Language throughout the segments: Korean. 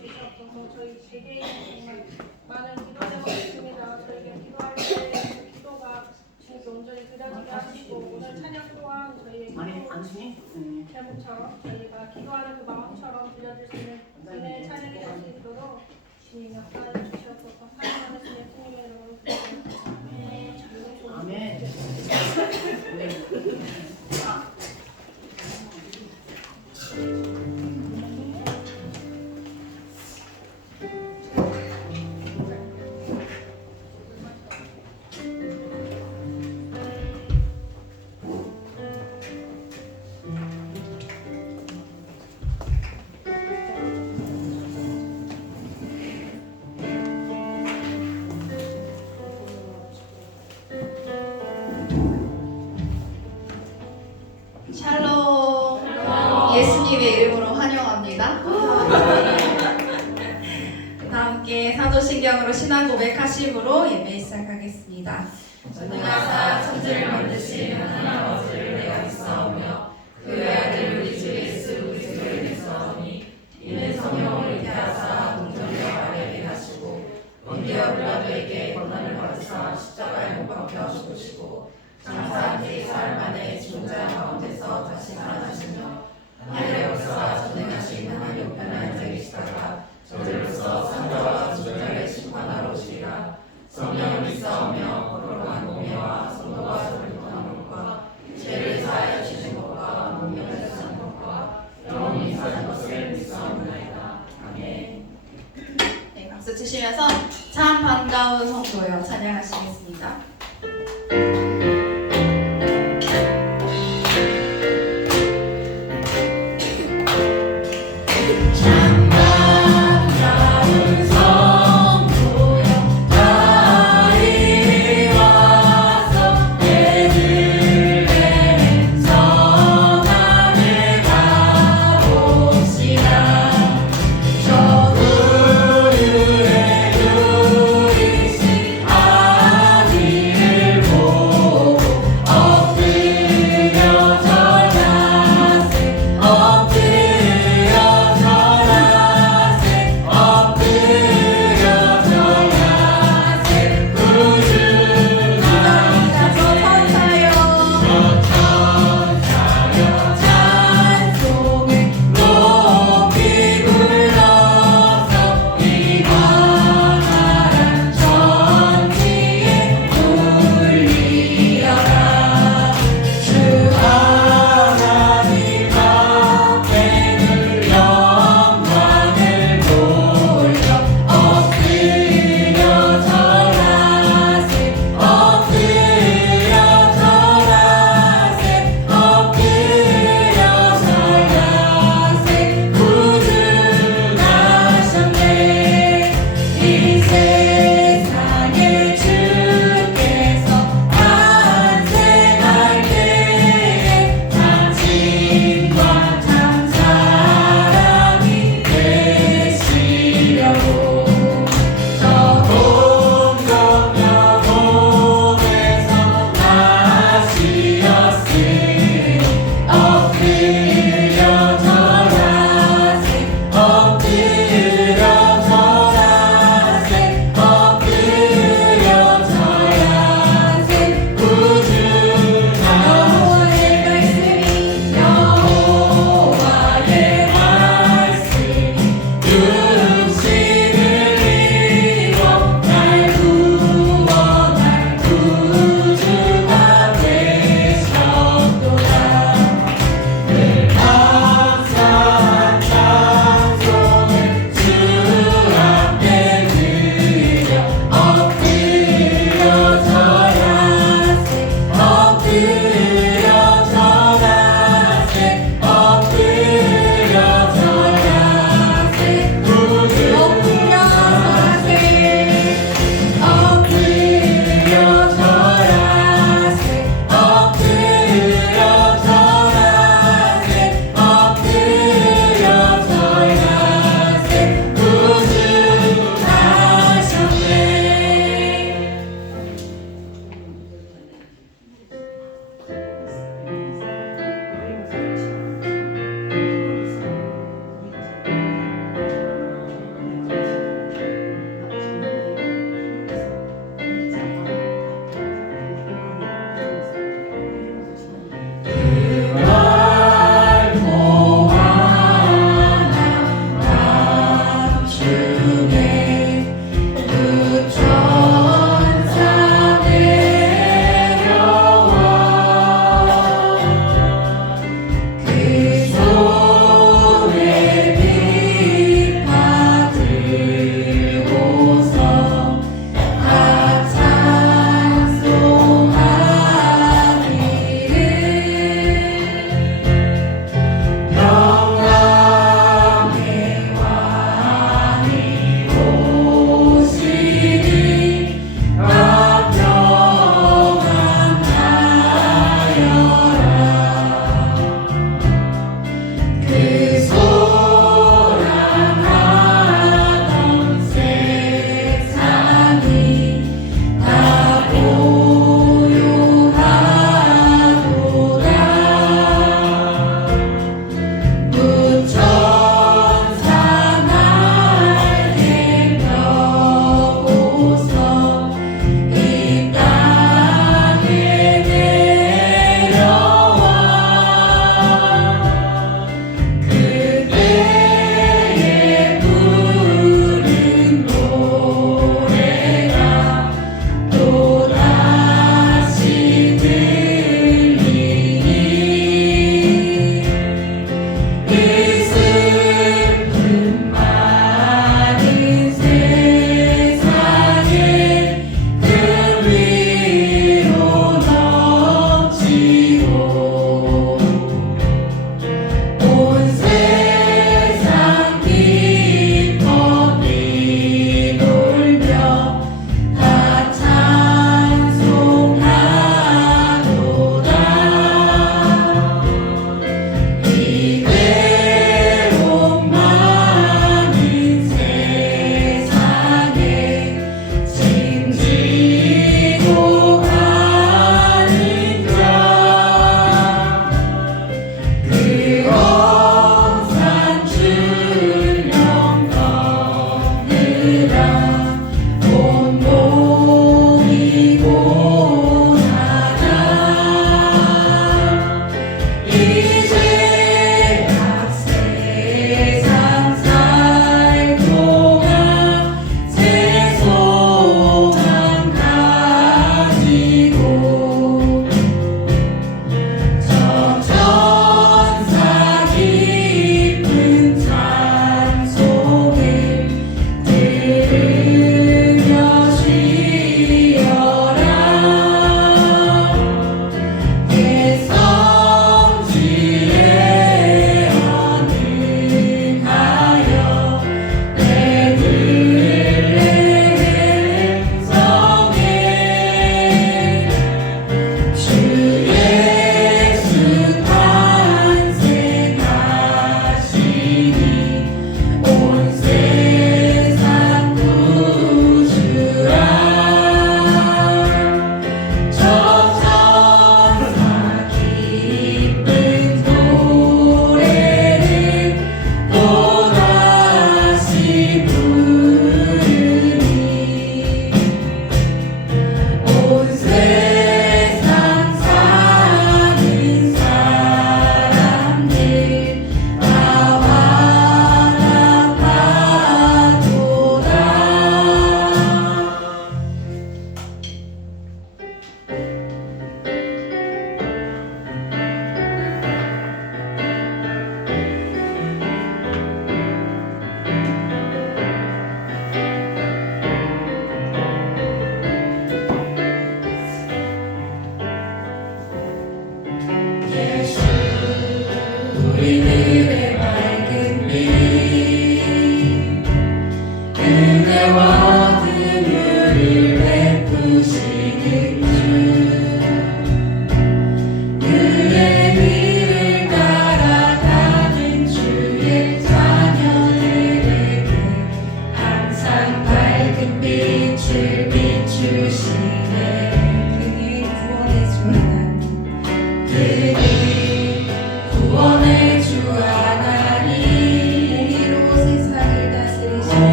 주시옵소서. 저희 개개인 정말 많은 기도 제목이 있습니다. 저희가 기도할 때 기도가 주님께 온전히 드려지게 하시고 오늘 찬양 또한 저희의 기도 제목처럼 저희가 기도하는 그 마음처럼 드려질 수 있는 은혜의 찬양이 될 수 있도록 주님 역사해 주시옵소서. 사랑하는 주님 예수님의 이름으로 기도드립니다. 아멘. 샬롬. 예수님의 이름으로 환영합니다. 다 함께 사도신경으로 신앙 고백하심으로 예배 시작하겠습니다. 전능하사 천지를 만드신 하나님 아버지를 내가 믿사오며 그 외아들 우리 주 예수 그리스도를 믿사오니 이는 성령을 잉태하사 동정녀 마리아에게 하시고 본디오 빌라도에게 고난을 받으사 십자가에 못 박혀 죽으시고 장사한 지 사흘 만에 죽은 자 가운데서 다시 살아나시며 하늘에 올라가 전능하신 하나님 우편에 앉아 계시다가 저들로서 산자와 죽은 자를 심판하러 오시리라. 성령을 믿사오며 거룩한 공예와 성도와 거룩한 것과 죄를 사하여 주신 것과 몸을 사는 것과 영원히 사는 것을 믿사옵나이다. 아멘. 네, 박수 치시면서 참 반가운 성도여 찬양하시겠습니다. 오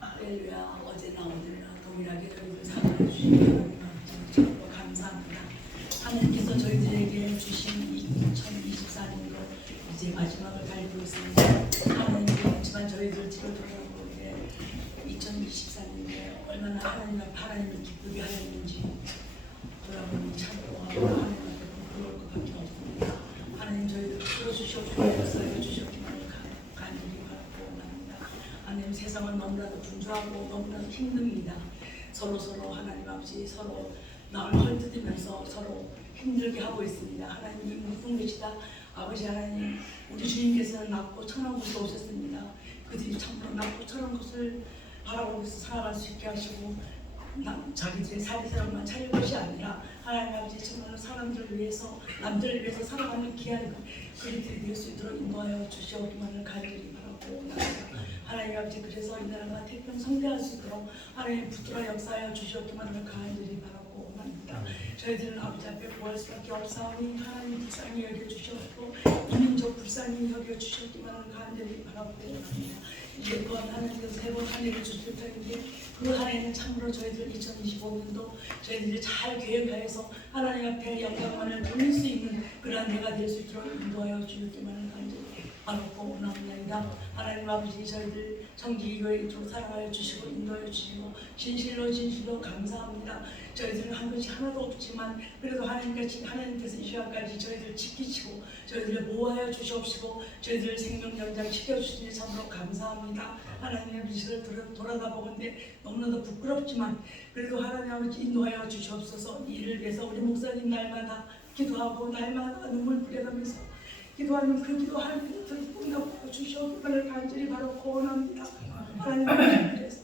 할렐루야. 어제나 오늘이나 동일하게 저희들 사랑해 주신 하나님 아버지 정말 감사합니다. 하나님께서 저희들에게 주신 2024년도 이제 마지막을 달리고 있습니다. 하나님이 없지만 저희들 뒤로 돌아보고 2024년에 얼마나 하나님을 기쁘게 하였는지 돌아보니 참 하나님 앞에 부끄러울 것 밖에 없습니다. 하나님 저희들 풀어주시옵고 역사해 주시옵기만을 간절히 바라고 합니다. 하나님 세상은 너무나도 분주하고 너무나도 힘듭니다. 서로 하나님 아버지 서로 나를 헐뜯으면서 서로 힘들게 하고 있습니다. 하나님이 무슨 것이다. 아버지 하나님 우리 주님께서는 낮고 천한 곳에 오셨습니다. 그들이 참으로 낮고 천한 곳을 바라보면서 살아갈 수 있게 하시고 자기들의 사리사랑만 차릴 것이 아니라 하나님 아버지 정말 사람들을 위해서 남들을 위해서 살아가는 귀한 그리들이 될 수 있도록 인도하여 주시옵기만을 간절히 바라고 나갑니다. 하나님 아버지 그래서 이 나라가 태평 성대할 수 있도록 하나님 붙들어 역사하여 주시옵기만을 간절히 바라고 합니다. 저희들은 아버지 앞에 구할 수밖에 없사오니 하나님 불쌍히 여겨주셨고 이민족 불쌍히 여겨주셨기만을 간절히 바라고 합니다. 이제 또한 하나님께서 새로운 한 해를 주실 터인데 그 한 해는 참으로 저희들 2025년도 저희들이 잘 계획하여서 하나님 앞에 영광만을 돌릴 수 있는 그러한 해가 될 수 있도록 인도하여 주셨기만을 간절히 바라고 원합니다. 하나님 아버지 저희들 정기교회 쪽 사랑하여 주시고 인도하여 주시고 진실로 감사합니다. 저희들은 한 것이 하나도 없지만 그래도 하나님께서 이 시간까지 저희들 지키시고 저희들을 보호하여 주시옵시고 저희들 생명 연장 시켜주시니 참으로 감사합니다. 하나님 아버지를 돌아다 보건대 너무나도 부끄럽지만 그래도 하나님 아버지 인도하여 주시옵소서. 이를 위해서 우리 목사님 날마다 기도하고 날마다 눈물 뿌려가면서 기도하는 그 기도 하나님께서 응답하여 주시옵기를 간절히 바라고 원합니다. 하나님 아버지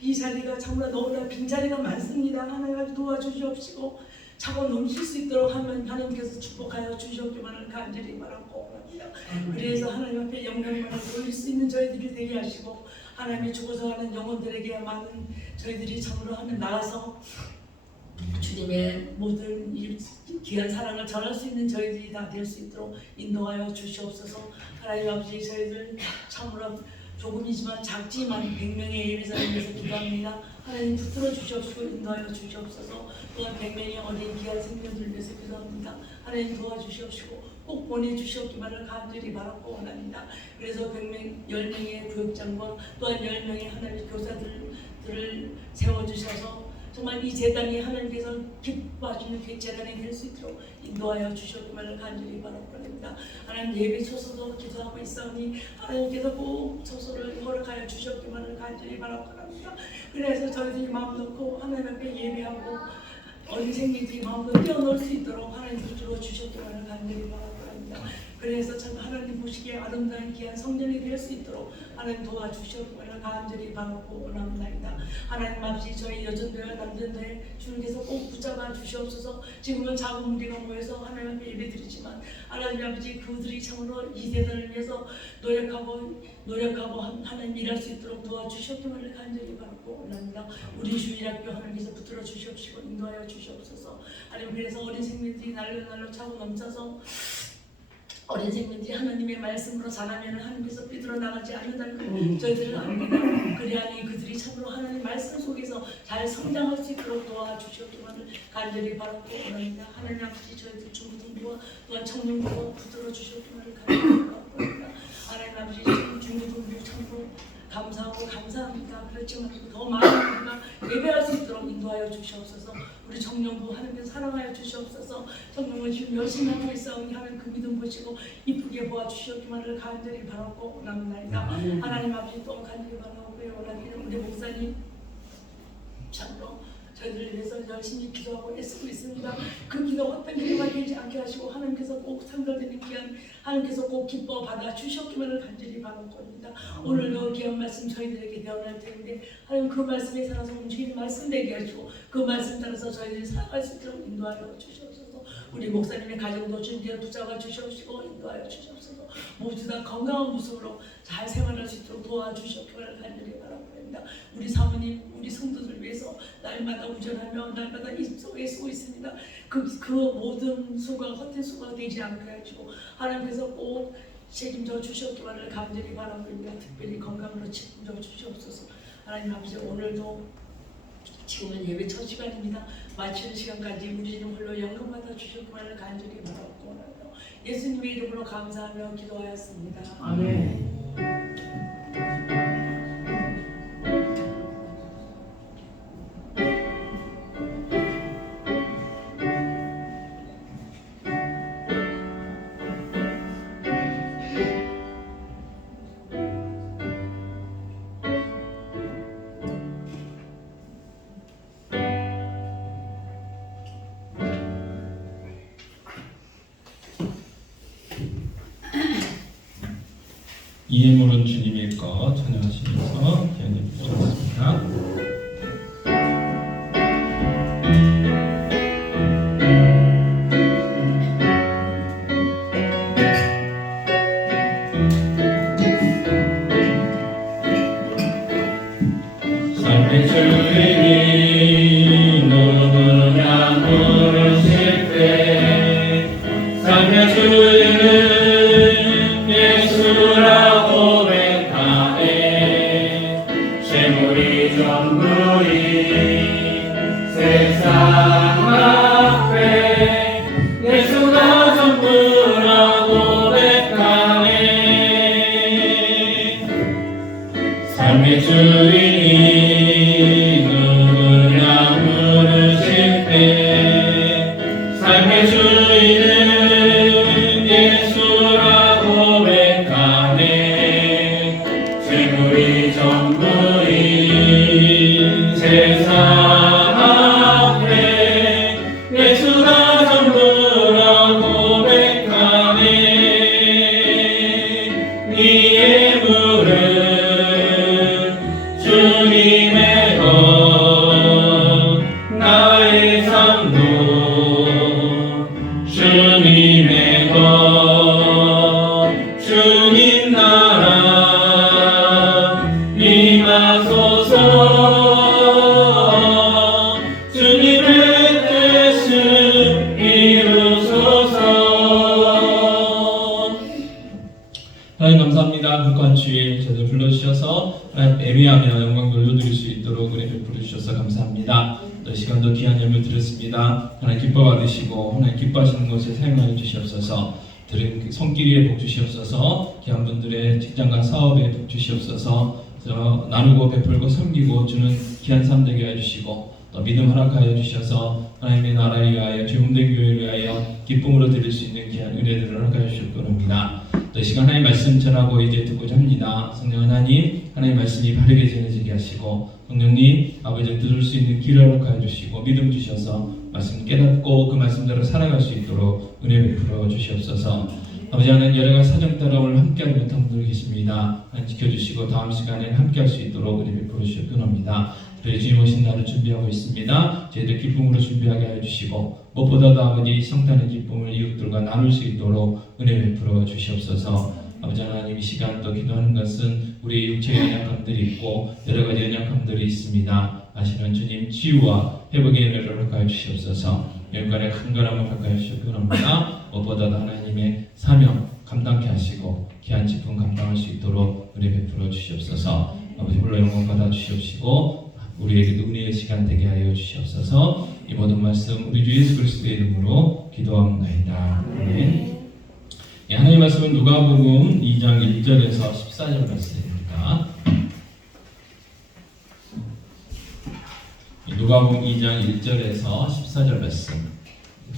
이 자리가 참으로 너무나 빈자리가 많습니다. 하나님 도와주시옵시고 차고 넘칠 수 있도록 하나님께서 축복하여 주시옵기만을 간절히 바라고 원합니다. 그래서 하나님 앞에 영광만을 돌릴 수 있는 저희들이 되게 하시고 하나님이 죽어서 가는 영혼들에게 많은 저희들이 참으로 하면 나가서 주님의 모든 귀한 사랑을 전할 수 있는 저희들이 다 될 수 있도록 인도하여 주시옵소서. 하나님 아버지 저희들 참으로 조금이지만 작지만 100명의 예배자를 위해서 기도합니다. 하나님 붙들어 주시옵시고 인도하여 주시옵소서. 또한 100명의 어린 귀한 생명들을 위해서 기도합니다. 하나님 도와주시옵시고 꼭 보내주시옵기만을 간절히 바라고 원합니다. 그래서 10명의 구역장과 또한 10명의 하나님의 교사들을 세워주셔서 정말 이 재단이 하나님께서 기뻐하시는 재단이 될 수 있도록 인도하여 주셨기만을 간절히 바라고 합니다. 하나님 예배 초소도 기도하고 있사오니 하나님께서 꼭 초소를 허락하여 주셨기만을 간절히 바라고 합니다. 그래서 저희들이 마음 놓고 하나님 앞에 예배하고 어린 생명들이 마음으로 뛰어놀 수 있도록 하나님 붙들어 주셨기만을 간절히 바라고 합니다. 그래서 참 하나님 보시기에 아름다운 귀한 성전이 될 수 있도록 하나님 도와주시옵기를 간절히 바라고 원합니다. 하나님 아버지 저희 여전도와 남전도에 주님께서 꼭 붙잡아 주시옵소서. 지금은 작은 무리가 모여서 하나님 앞에 예배드리지만 하나님 아버지 그들이 참으로 이 대단을 위해서 노력하고 하나님 일할 수 있도록 도와주시옵기를 간절히 바라고 원합니다. 우리 주일학교 하나님께서 붙들어 주시옵시고 인도하여 주시옵소서. 하나님 그래서 어린 생명들이 날로 차고 넘쳐서 어린 생명들이 하나님의 말씀으로 자라면 하나님께서 삐뚤어나가지 않는다는 걸 저희들은 압니다. 그래야니 그들이 참으로 하나님 말씀 속에서 잘 성장할 수 있도록 도와주시옵기만을 간절히 바라고 원합니다. 하나님 아버지 저희들 중고등부와 또한 청년부와 붙들어 주시옵기만을 간절히 바라고 합니다. 하나님 아버지 중고등부 참으로 감사하고 감사합니다. 그렇지만 더 많은 우리가 예배할 수 있도록 인도하여 주시옵소서. 우리 청년부 하나님께서 사랑하여 주시옵소서. 청년부 지금 열심히 하고 있사오니 하나님 그 믿음 보시고 이쁘게 보아주시옵기만을 간절히 바라고 원합니다. 하나님 아버지 또 간절히 바라고요. 원하기는 우리 목사님 참으로 저희들을 위해서 열심히 기도하고 애쓰고 있습니다. 그 기도가 어떤 기도가 되지 않게 하시고 하나님께서 꼭 상달되는 귀한 하나님께서 꼭 기뻐 받아 주셨기만을 간절히 바라고 겁니다. 오늘도 귀한 말씀 저희들에게 대언할 텐데 하나님 그 말씀에 살아서 움직이는 말씀 되게 하시고 그 말씀 따라서 저희들이 살아갈 수 있도록 인도하여 주시옵소서. 우리 목사님의 가정도 주님께서 붙잡아 주시옵시고 인도하여 주시옵소서. 모두 다 건강한 모습으로 잘 생활할 수 있도록 도와주시옵기를 간절히 바라고 합니다. 우리 사모님, 우리 성도들 위해서 날마다 운전하며 날마다 이 속에 쓰고 있습니다. 그 모든 수고가 헛된 수고가 되지 않게 하시고 하나님께서 꼭 책임져 주시옵기를 간절히 바랍니다. 특별히 건강으로 책임져 주시옵소서. 하나님 아버지 오늘도 지금은 예배 첫 시간입니다. 마치는 시간까지 우리 주님 홀로 영광 받아 주시옵기를 간절히 바라고 원하며 예수님의 이름으로 감사하며 기도하였습니다. 아멘. 이에 물은 주님의 것 찬양하시면서 기원해 주시겠습니다. 삶의 주인이 누구냐 삶의 주인이 누구냐 물으실 때 삶의 주인은 예수라 고백하네. 재물이 전부인 세상 앞에 예수가 전부라 고백하네. 이 예물은 주님의 것, 나의 삶도 주님의 것. 주님 나라 임하소서. 주님의 뜻을 이루소서. 하나님 감사합니다. 불과 주일 저들 불러주셔서 하나님 예배하며 영광 돌려드릴 수 있도록 은혜 베풀어 주셔서 감사합니다. 또 시간도 귀한 예물 드렸습니다. 하나님 기뻐 받으시고 하나님 기뻐하시는 것에 사용하여 주시옵소서. 들은 손길에 복 주시옵소서. 귀한 분들의 직장과 사업에 복 주시옵소서. 나누고 베풀고 섬기고 주는 귀한 삶 되게 해주시고 또 믿음 허락하여 주셔서 하나님의 나라를 위하여 주님된 교회를 위하여 기쁨으로 드릴 수 있는 귀한 은혜들을 허락하여 주실 겁니다. 또 이 시간 하나님 말씀 전하고 이제 듣고자 합니다. 성령 하나님, 하나님 말씀이 바르게 전해지게 하시고 성령님 아버지 들을 수 있는 길을 허락하여 주시고 믿음 주셔서 말씀 깨닫고 그 말씀대로 살아갈 수 있도록 은혜 베풀어 주시옵소서. 아버지 하나님 여러 가지 사정 따라 오늘 함께하지 못한 분들 계십니다. 하나님 지켜주시고 다음 시간에 함께할 수 있도록 은혜 베풀어 주시옵 원합니다. 그래 주님 오신 날을 준비하고 있습니다. 저희들 기쁨으로 준비하게 하여 주시고 무엇보다도 아버지 성탄의 기쁨을 이웃들과 나눌 수 있도록 은혜 베풀어 주시옵소서. 아버지 하나님 이 시간 또 기도하는 것은 우리 육체의 연약함들이 있고 여러 가지 연약함들이 있습니다. 아시는 주님 치유와 회복의 은혜를 허락하여 주시옵소서. 영간의 간절함을 허락하여 주시옵 원합니다. 무엇보다도 하나님의 사명 감당케 하시고 귀한 직분 감당할 수 있도록 은혜 베풀어 주시옵소서. 아버지 홀로 영광 받아 주시옵시고 우리에게도 은혜의 시간 되게 하여 주시옵소서. 이 모든 말씀 우리 주 예수 그리스도의 이름으로 기도합니다. 아멘. 예, 하나님의 말씀은 누가복음 2장 1절에서 14절 말씀입니다. 누가복음 2장 1절에서 14절 말씀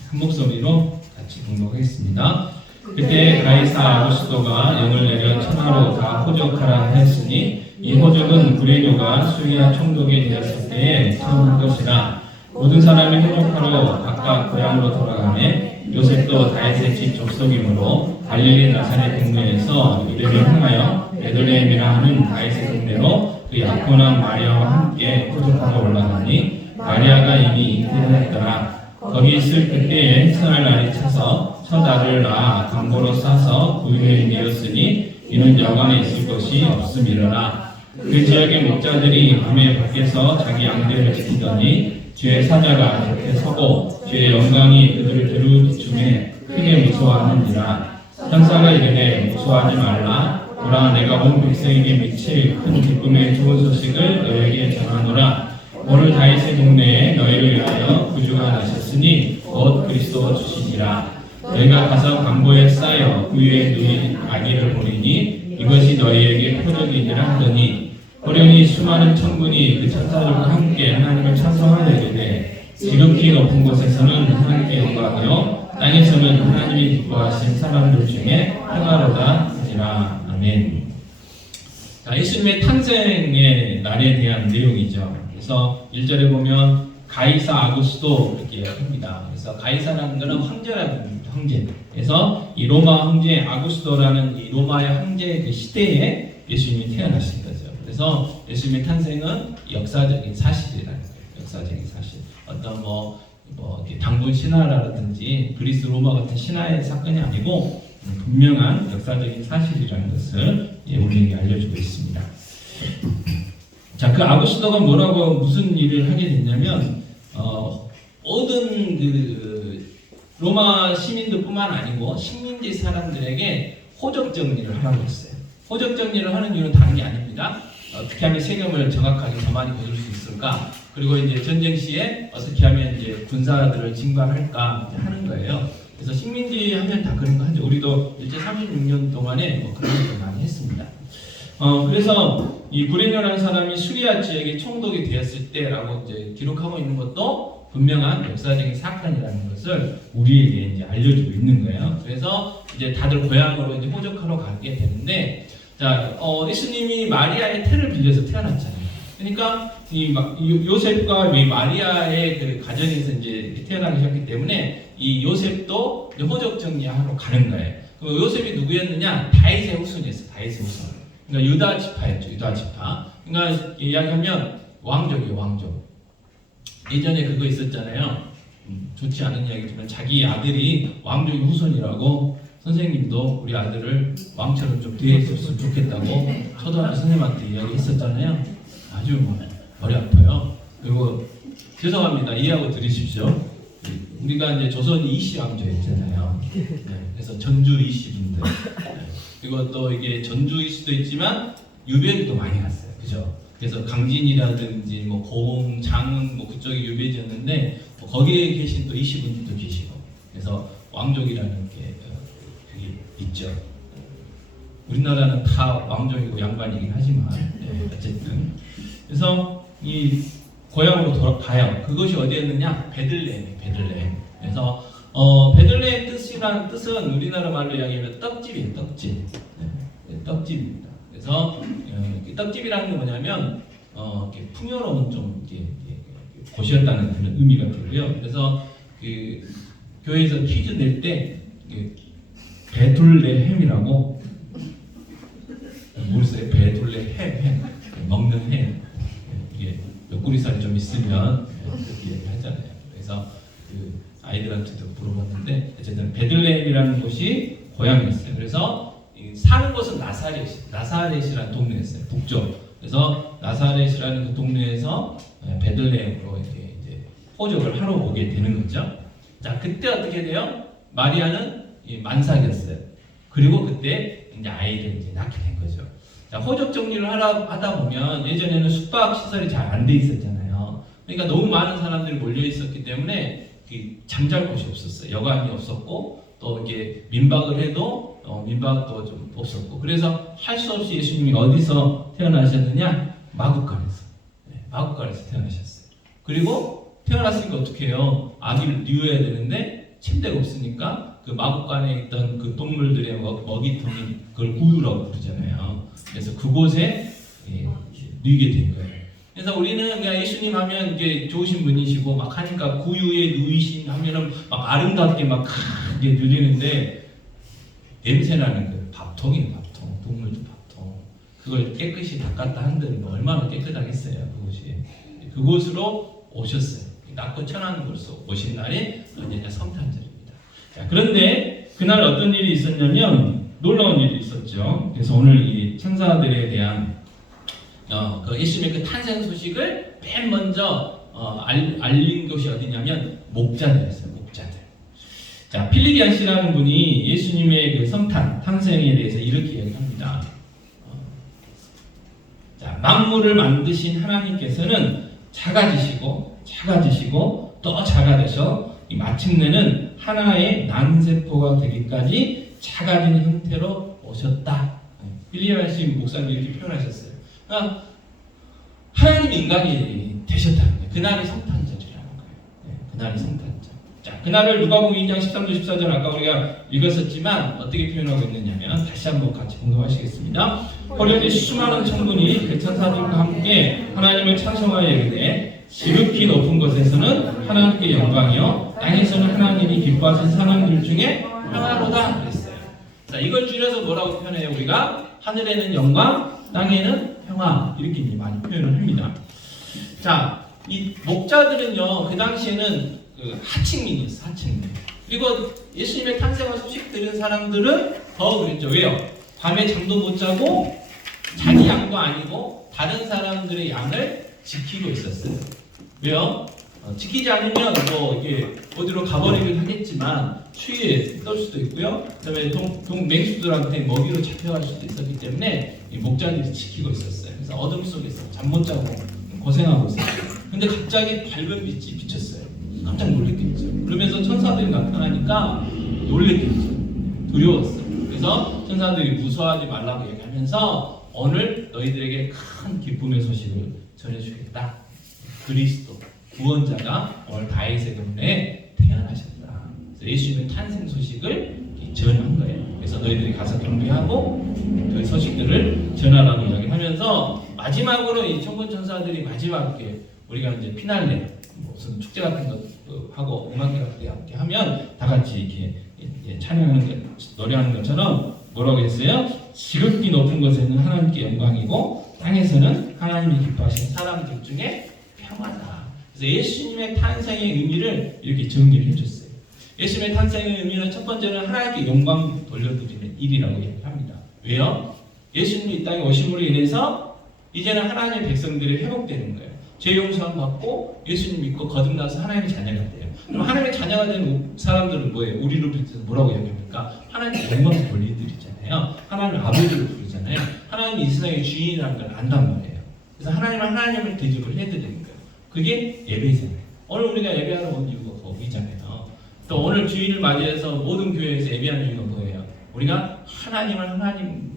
한 목소리로 같이 공독하겠습니다. 그때 가이사 아구스도가 영을 내려 천하로 다 호적하라 했으니 이 호적은 구레뇨가 수리아 총독이 되었을 때에 처음 한 것이라. 모든 사람이 호적하러 각각 고향으로 돌아가매 요셉도 다윗의 집 족속이므로 갈릴리 나사렛 동네에서 유대를 향하여 베들레헴이라 하는 다윗의 동네로 그 약혼한 마리아와 함께 호적하러 올라가니 마리아가 이미 잉태하였더라. 거기 있을 그때에 설날이 차서 첫 아들을 낳아 강보로 싸서 구유에 메었으니 이는 여관에 있을 것이 없음이러라. 그 지역의 목자들이 밤에 밖에서 자기 양떼를 지키더니 주의 사자가 곁에 서고 주의 영광이 그들을 두루 비춤에 크게 무서워하는지라. 천사가 이르되 무서워하지 말라. 보라 내가 온 백성에게 미칠 큰 기쁨의 좋은 소식을 너에게 전하노라. 오늘 다윗의 동네에 너희를 위하여 구주가 나셨으니 곧 그리스도 주시니라. 너희가 가서 강보에 쌓여 구유에 누인 아기를 보리니 이것이 너희에게 표적이니라 하더니 호련히 수많은 천군이 그 천사들과 함께 하나님을 찬송하여 이르되 지극히 높은 곳에서는 하나님께 영광이요 땅에서는 하나님이 기뻐하신 사람들 중에 평화로다 하니라. 아멘. 자, 예수님의 탄생의 날에 대한 내용이죠. 그래서 1절에 보면 가이사 아구스도 이렇게 합니다. 그래서 가이사라는 것은 황제라는 겁니다. 황제. 그래서 이 로마 황제 아구스도라는 이 로마의 황제 그 시대에 예수님이 태어나신 거죠. 그래서 예수님의 탄생은 역사적인 사실이라는 거예요. 역사적인 사실. 어떤 뭐 당군 신화라든지 그리스 로마 같은 신화의 사건이 아니고 분명한 역사적인 사실이라는 것을 우리에게 알려주고 있습니다. 자, 그 아구스도가 뭐라고 무슨 일을 하게 됐냐면 모든 그 로마 시민들뿐만 아니고 식민지 사람들에게 호적 정리를 하라고 했어요. 호적 정리를 하는 이유는 다른 게 아닙니다. 어떻게 하면 세금을 정확하게 더 많이 거둘 수 있을까? 그리고 이제 전쟁 시에 어떻게 하면 이제 군사들을 징발할까 하는 거예요. 그래서 식민지 하면 다 그런 거 하죠. 우리도 일제 36년 동안에 뭐 그런 거 많이 했습니다. 그래서 이 구레뇨라는 사람이 수리아 지역에 총독이 되었을 때라고 이제 기록하고 있는 것도 분명한 역사적인 사건이라는 것을 우리에게 이제 알려주고 있는 거예요. 그래서 이제 다들 고향으로 이제 호적하러 가게 되는데, 자, 예수님이 마리아의 태를 빌려서 태어났잖아요. 그러니까 이 요셉과 이 마리아의 그 가정에서 이제 태어나셨기 때문에 이 요셉도 이제 호적 정리하러 가는 거예요. 그 요셉이 누구였느냐? 다윗의 후손이었어요. 다윗의 후손. 그러니까 유다 지파였죠. 유다 지파. 그러니까 이야기하면 왕족이에요. 왕족. 예전에 그거 있었잖아요. 좋지 않은 이야기지만 자기 아들이 왕족의 후손이라고 선생님도 우리 아들을 왕처럼 좀 대해줬으면 좋겠다고 초등학교 선생님한테 이야기했었잖아요. 아주 머리 아파요. 그리고 죄송합니다. 이해하고 들으십시오. 우리가 이제 조선이 이씨 왕조였잖아요. 네, 그래서 전주 이씨분들. 네, 그리고 또 이게 전주 이씨도 있지만 유배도 많이 갔어요. 그죠? 그래서 강진이라든지 뭐 고흥, 장흥 뭐 그쪽이 유배지였는데 거기에 계신 또 이씨분들도 계시고, 그래서 왕족이라는 게 그게 있죠. 우리나라는 다 왕족이고 양반이긴 하지만 네, 어쨌든 그래서 이 고향으로 돌아가요. 그것이 어디였느냐? 베들레헴. 그래서 베들레헴 뜻은 우리나라 말로 이야기하면 떡집이에요. 떡집. 네, 떡집입니다. 그래서 떡집이라는 게 뭐냐면 이렇게 풍요로운 좀 이렇게 곳이었다는 그런 의미가 들고요. 그래서 그 교회에서 퀴즈 낼 때 베들레헴이라고 모르세요? 베들레헴 먹는 햄. 이게 옆구리살이 좀 있으면 그렇게 얘기하잖아요. 그래서 그 아이들한테도 물어봤는데 어쨌든 베들레헴이라는 곳이 고향이었어요. 그래서 사는 곳은 나사렛이라는 동네였어요. 북쪽. 그래서 나사렛이라는 그 동네에서 베들레헴으로 이렇게 이제 호적을 하러 오게 되는 거죠. 자, 그때 어떻게 돼요? 마리아는 만삭이었어요. 그리고 그때 이제 아이를 이제 낳게 된 거죠. 자, 호적 정리를 하다 보면 예전에는 숙박 시설이 잘 안 돼 있었잖아요. 그러니까 너무 많은 사람들이 몰려 있었기 때문에 잠잘 곳이 없었어요. 여관이 없었고 또 이게 민박을 해도 민박도 좀 없었고, 그래서 할 수 없이 예수님이 어디서 태어나셨느냐? 마구간에서. 네, 마구간에서 태어나셨어요. 그리고 태어났으니까 어떻게 해요? 아기를 뉘어야 되는데 침대가 없으니까 그 마구간에 있던 그 동물들의 먹이통이 그걸 구유라고 부르잖아요. 그래서 그곳에 뉘게 된 거예요. 그래서 우리는 그냥 예수님 하면 이제 좋으신 분이시고 막 하니까 구유에 누이신 하면은 막 아름답게 막 크게 누리는데 냄새나는 그 밥통이에요. 밥통. 동물들 밥통. 그걸 깨끗이 닦았다 한들 뭐 얼마나 깨끗하겠어요. 그곳이. 그곳으로 오셨어요. 낳고 천하는 곳으로 오신 날이 언제냐? 성탄절입니다. 자, 그런데 그날 어떤 일이 있었냐면 놀라운 일이 있었죠. 그래서 오늘 이 천사들에 대한 그 예수님의 그 탄생 소식을 맨 먼저 알린 곳이 어디냐면 목자들이었어요. 목자들. 자, 필리기안 씨라는 분이 예수님의 그 성탄, 탄생에 대해서 이렇게 이야기합니다. 자, 만물을 만드신 하나님께서는 작아지시고 또 작아져서 마침내는 하나의 난세포가 되기까지 작아진 형태로 오셨다. 필리기안 씨 목사님이 이렇게 표현하셨어요. 그러니까 하나님 인간이 되셨다는 거예요. 그날이 성탄절이라는 거예요. 네, 그날이 성탄절. 자, 그날을 누가복음 2장 13절 14절 아까 우리가 읽었었지만 어떻게 표현하고 있느냐면 다시 한번 같이 공동하시겠습니다. 호련히 수많은 천군이 그 천사들과 함께 하나님을 찬송하여 이르되 지극히 높은 곳에서는 하나님께 영광이요 땅에서는 하나님이 기뻐하신 사람들 중에 평화로다 그랬어요. 자, 이걸 줄여서 뭐라고 표현해요? 우리가 하늘에는 영광, 땅에는 평화 이렇게 많이 표현을 합니다. 자, 이 목자들은요 그 당시에는 그 하층민이었어요. 하층민. 그리고 예수님의 탄생을 소식 들은 사람들은 더 그랬죠. 왜요? 밤에 잠도 못 자고 자기 양도 아니고 다른 사람들의 양을 지키고 있었어요. 왜요? 지키지 않으면 뭐 이게 어디로 가버리긴 하겠지만 추위에 떨 수도 있고요. 그다음에 맹수들한테 먹이로 잡혀갈 수도 있었기 때문에 이 목자들이 지키고 있었어요. 그래서 어둠 속에서 잠 못 자고 고생하고 있었어요. 근데 갑자기 밝은 빛이 비쳤어요. 깜짝 놀랐겠죠. 그러면서 천사들이 나타나니까 놀랬겠죠. 두려웠어요. 그래서 천사들이 무서워하지 말라고 얘기하면서 오늘 너희들에게 큰 기쁨의 소식을 전해주겠다. 그리스도 구원자가 오늘 다윗의 동네에 태어나셨다. 그래서 예수님의 탄생 소식을 전한 거예요. 그래서 너희들이 가서 경배하고 그 소식들을 전하라고 이야기하면서 마지막으로 이 천군천사들이 마지막에 우리가 이제 피날레 무슨 축제 같은 거 하고 음악회 같은 거 함께 하면 다 같이 이렇게 찬양하는 거, 노래하는 것처럼 뭐라고 했어요? 지극히 높은 곳에는 하나님께 영광이고 땅에서는 하나님이 기뻐하신 사람들 중에 평화다. 그래서 예수님의 탄생의 의미를 이렇게 정리를 해줬어요. 예수님의 탄생의 의미는 첫 번째는 하나님께 영광 돌려드리는 일이라고 얘기합니다. 왜요? 예수님이 이 땅에 오심으로 인해서 이제는 하나님의 백성들이 회복되는 거예요. 죄 용서함 받고 예수님 믿고 거듭나서 하나님의 자녀가 돼요. 그럼 하나님의 자녀가 된 사람들은 뭐예요? 우리를 비롯해서 뭐라고 얘기합니까? 하나님 영광 돌려드리잖아요. 하나님 아버지를 부르잖아요. 하나님이 이 세상의 주인이라는 걸 안단 말이에요. 그래서 하나님은 하나님을 대접을 해드리는 거예요. 그게 예배잖아요. 오늘 우리가 예배하러 온 이유가 거기잖아요. 또 오늘 주일을 맞이해서 모든 교회에서 예배하는 이유가 뭐예요? 우리가 하나님을 하나님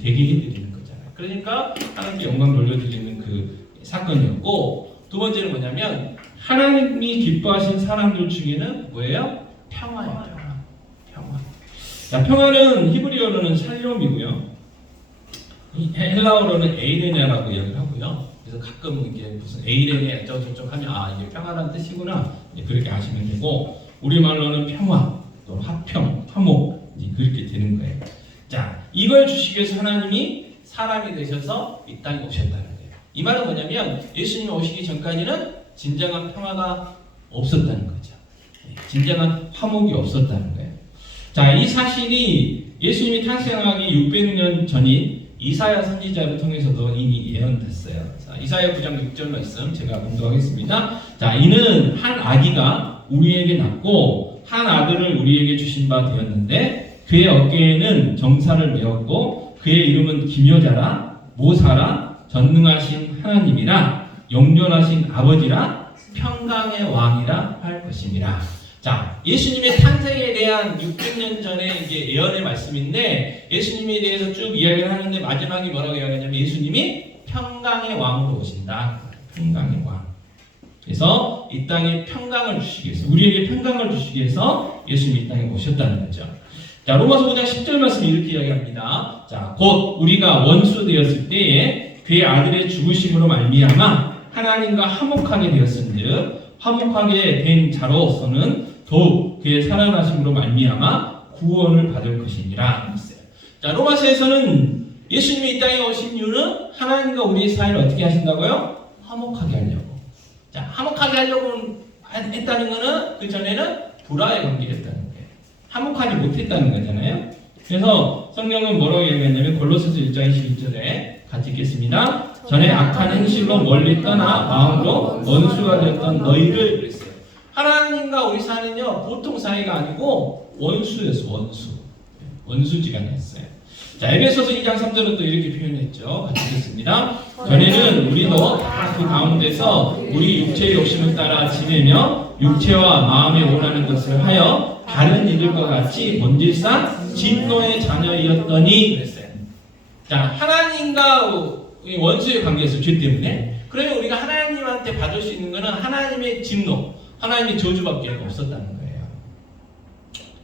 되게 해드리는 거잖아요. 그러니까 하나님께 영광 돌려드리는 그 사건이었고, 두 번째는 뭐냐면 하나님이 기뻐하신 사람들 중에는 뭐예요? 평화예요. 평화. 자, 평화는 히브리어로는 샬롬이고요. 헬라어로는 에이레네라고 이야기를 하고요. 그래서 가끔 이게 무슨 에이레네 저쪽 하면 이게 평화라는 뜻이구나 그렇게 아시면 되고, 우리말로는 평화, 또 화평, 화목 그렇게 되는 거예요. 자, 이걸 주시기 위해서 하나님이 사람이 되셔서 이 땅에 오셨다는 거예요. 이 말은 뭐냐면 예수님이 오시기 전까지는 진정한 평화가 없었다는 거죠. 진정한 화목이 없었다는 거예요. 자, 이 사실이 예수님이 탄생하기 600년 전인 이사야 선지자를 통해서도 이미 예언됐어요. 자, 이사야 9장 6절 말씀 제가 공부하겠습니다. 자, 이는 한 아기가 우리에게 낳고 한 아들을 우리에게 주신 바 되었는데 그의 어깨에는 정사를 메었고 그의 이름은 기묘자라 모사라 전능하신 하나님이라 영존하신 아버지라 평강의 왕이라 할 것입니다. 자, 예수님의 탄생에 대한 600년 전에 이제 예언의 말씀인데 예수님에 대해서 쭉 이야기를 하는데 마지막에 뭐라고 이야기하냐면 예수님이 평강의 왕으로 오신다. 평강의 왕. 그래서 이 땅에 평강을 주시기 위해서, 우리에게 평강을 주시기 위해서 예수님이 이 땅에 오셨다는 거죠. 자, 로마서 5장 10절 말씀 이렇게 이야기합니다. 자, 곧 우리가 원수 되었을 때에 그의 아들의 죽으심으로 말미암아 하나님과 화목하게 되었은즉 화목하게 된 자로서는 더욱 그의 살아나심으로 말미암아 구원을 받을 것이니라 했어요. 자, 로마서에서는 예수님이 이 땅에 오신 이유는 하나님과 우리의 사이를 어떻게 하신다고요? 화목하게 하려고. 자, 화목하게 하려고 했다는 것은 그 전에는 불화의 관계였다는 거예요. 화목하지 못했다는 거잖아요. 그래서 성경은 뭐라고 얘기했냐면 골로새서 1장 22절에 같이 읽겠습니다. 전에 악한 행실로 멀리 떠나 마음으로 원수가 되었던 너희를 그랬어요. 하나님과 우리 사이는요 보통 사이가 아니고 원수였어. 원수지간이었어요. 자, 에베소서 2장 3절은 또 이렇게 표현했죠. 같이 읽겠습니다. 전에는 우리도 다 그 가운데서 우리 육체의 욕심을 따라 지내며 육체와 마음에 원하는 것을 하여 다른 이들과 같이 본질상 진노의 자녀이었더니 그랬어요. 자, 하나님과 원수의 관계에서 죄 때문에 그러면 우리가 하나님한테 받을 수 있는 것은 하나님의 진노, 하나님의 저주밖에 없었다는 거예요.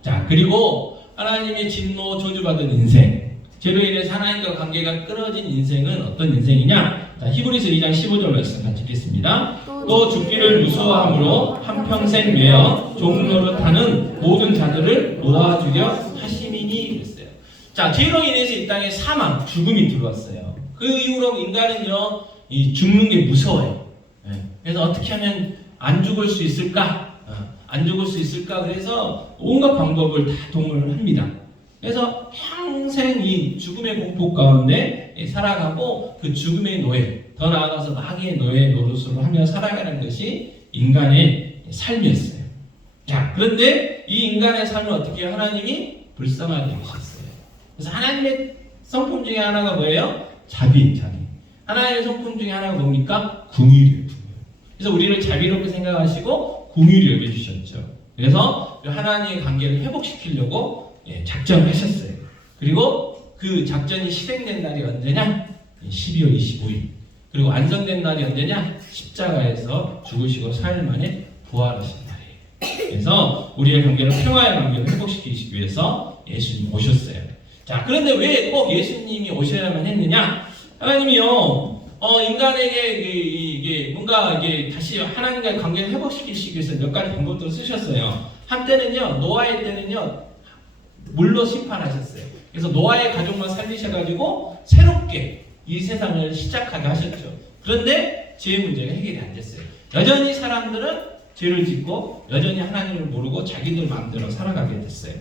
자, 그리고 하나님의 진노, 저주받은 인생, 죄로 인해서 하나님과 관계가 끊어진 인생은 어떤 인생이냐? 자, 히브리서 2장 15절 말씀 같이 읽겠습니다. 또 죽기를 무서워함으로 한평생 매어 종노릇하는 모든 자들을 놓아 죽여 하시니니 그랬어요. 자, 죄로 인해서 이 땅에 사망, 죽음이 들어왔어요. 그 이후로 인간은요, 이 죽는 게 무서워요. 그래서 어떻게 하면 안 죽을 수 있을까? 안 죽을 수 있을까? 그래서 온갖 방법을 다 동원을 합니다. 그래서 평생 이 죽음의 공포 가운데 살아가고 그 죽음의 노예, 더 나아가서 마귀의 노예 노릇으로 하며 살아가는 것이 인간의 삶이었어요. 자, 그런데 이 인간의 삶을 어떻게 하나님이 불쌍하게 하셨어요. 그래서 하나님의 성품 중에 하나가 뭐예요? 자비. 하나님의 성품 중에 하나가 뭡니까? 궁휼이에요. 그래서 우리를 자비롭게 생각하시고 궁휼히 여겨주셨죠. 그래서 하나님의 관계를 회복시키려고 작정을 하셨어요. 그리고 그 작전이 실행된 날이 언제냐? 12월 25일. 그리고 완성된 날이 언제냐? 십자가에서 죽으시고 4일 만에 부활하신 날이에요. 그래서 우리의 관계를 평화의 관계를 회복시키시기 위해서 예수님이 오셨어요. 자, 그런데 왜 꼭 예수님이 오셔야만 했느냐? 하나님이요, 인간에게 이게 뭔가 이게 다시 하나님과의 관계를 회복시키시기 위해서 몇 가지 방법들을 쓰셨어요. 한때는요, 노아의 때는요, 물로 심판하셨어요. 그래서 노아의 가족만 살리셔가지고 새롭게 이 세상을 시작하게 하셨죠. 그런데 죄의 문제가 해결이 안 됐어요. 여전히 사람들은 죄를 짓고 여전히 하나님을 모르고 자기들 마음대로 살아가게 됐어요.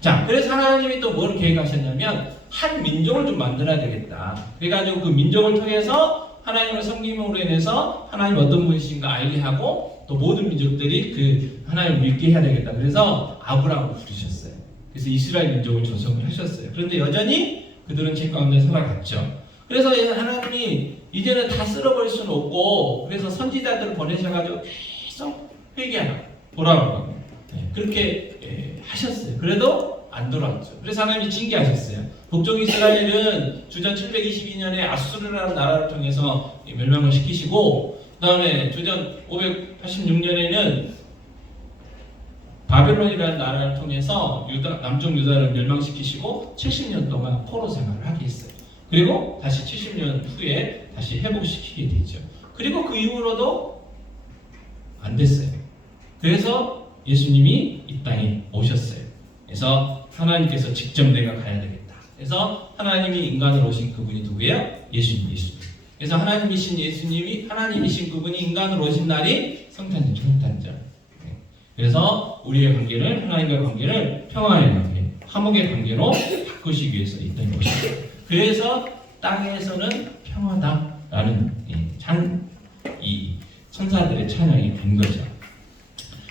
자, 그래서 하나님이 또 뭘 계획하셨냐면 한 민족을 좀 만들어야 되겠다. 그래가지고 그 민족을 통해서 하나님을 섬김으로 인해서 하나님 어떤 분이신가 알게 하고 또 모든 민족들이 그 하나님을 믿게 해야 되겠다. 그래서 아브라함을 부르셨어요. 그래서 이스라엘 민족을 조성을 하셨어요. 그런데 여전히 그들은 죄 가운데 살아갔죠. 그래서 하나님이 이제는 다 쓸어버릴 수는 없고 그래서 선지자들을 보내셔가지고 계속 회개하라, 돌아오라고 그렇게 하셨어요. 그래도 안 돌아왔죠. 그래서 하나님이 징계하셨어요. 북쪽 이스라엘은 주전 722년에 아수르라는 나라를 통해서 멸망을 시키시고 그 다음에 주전 586년에는 바벨론이라는 나라를 통해서 남쪽 유다를 멸망시키시고 70년 동안 포로 생활을 하게 했어요. 그리고 다시 70년 후에 다시 회복시키게 되죠. 그리고 그 이후로도 안 됐어요. 그래서 예수님이 이 땅에 오셨어요. 그래서 하나님께서 직접 내가 가야 되겠다. 그래서 하나님이 인간으로 오신 그분이 누구예요? 예수님. 그래서 하나님이신 그분이 인간으로 오신 날이 성탄절. 그래서 우리의 관계를 하나님과의 관계를 평화의 관계, 화목의 관계로 바꾸시기 위해서 이 땅에 오셨어요. 그래서 땅에서는 평화다라는 이 천사들의 찬양이 된 거죠.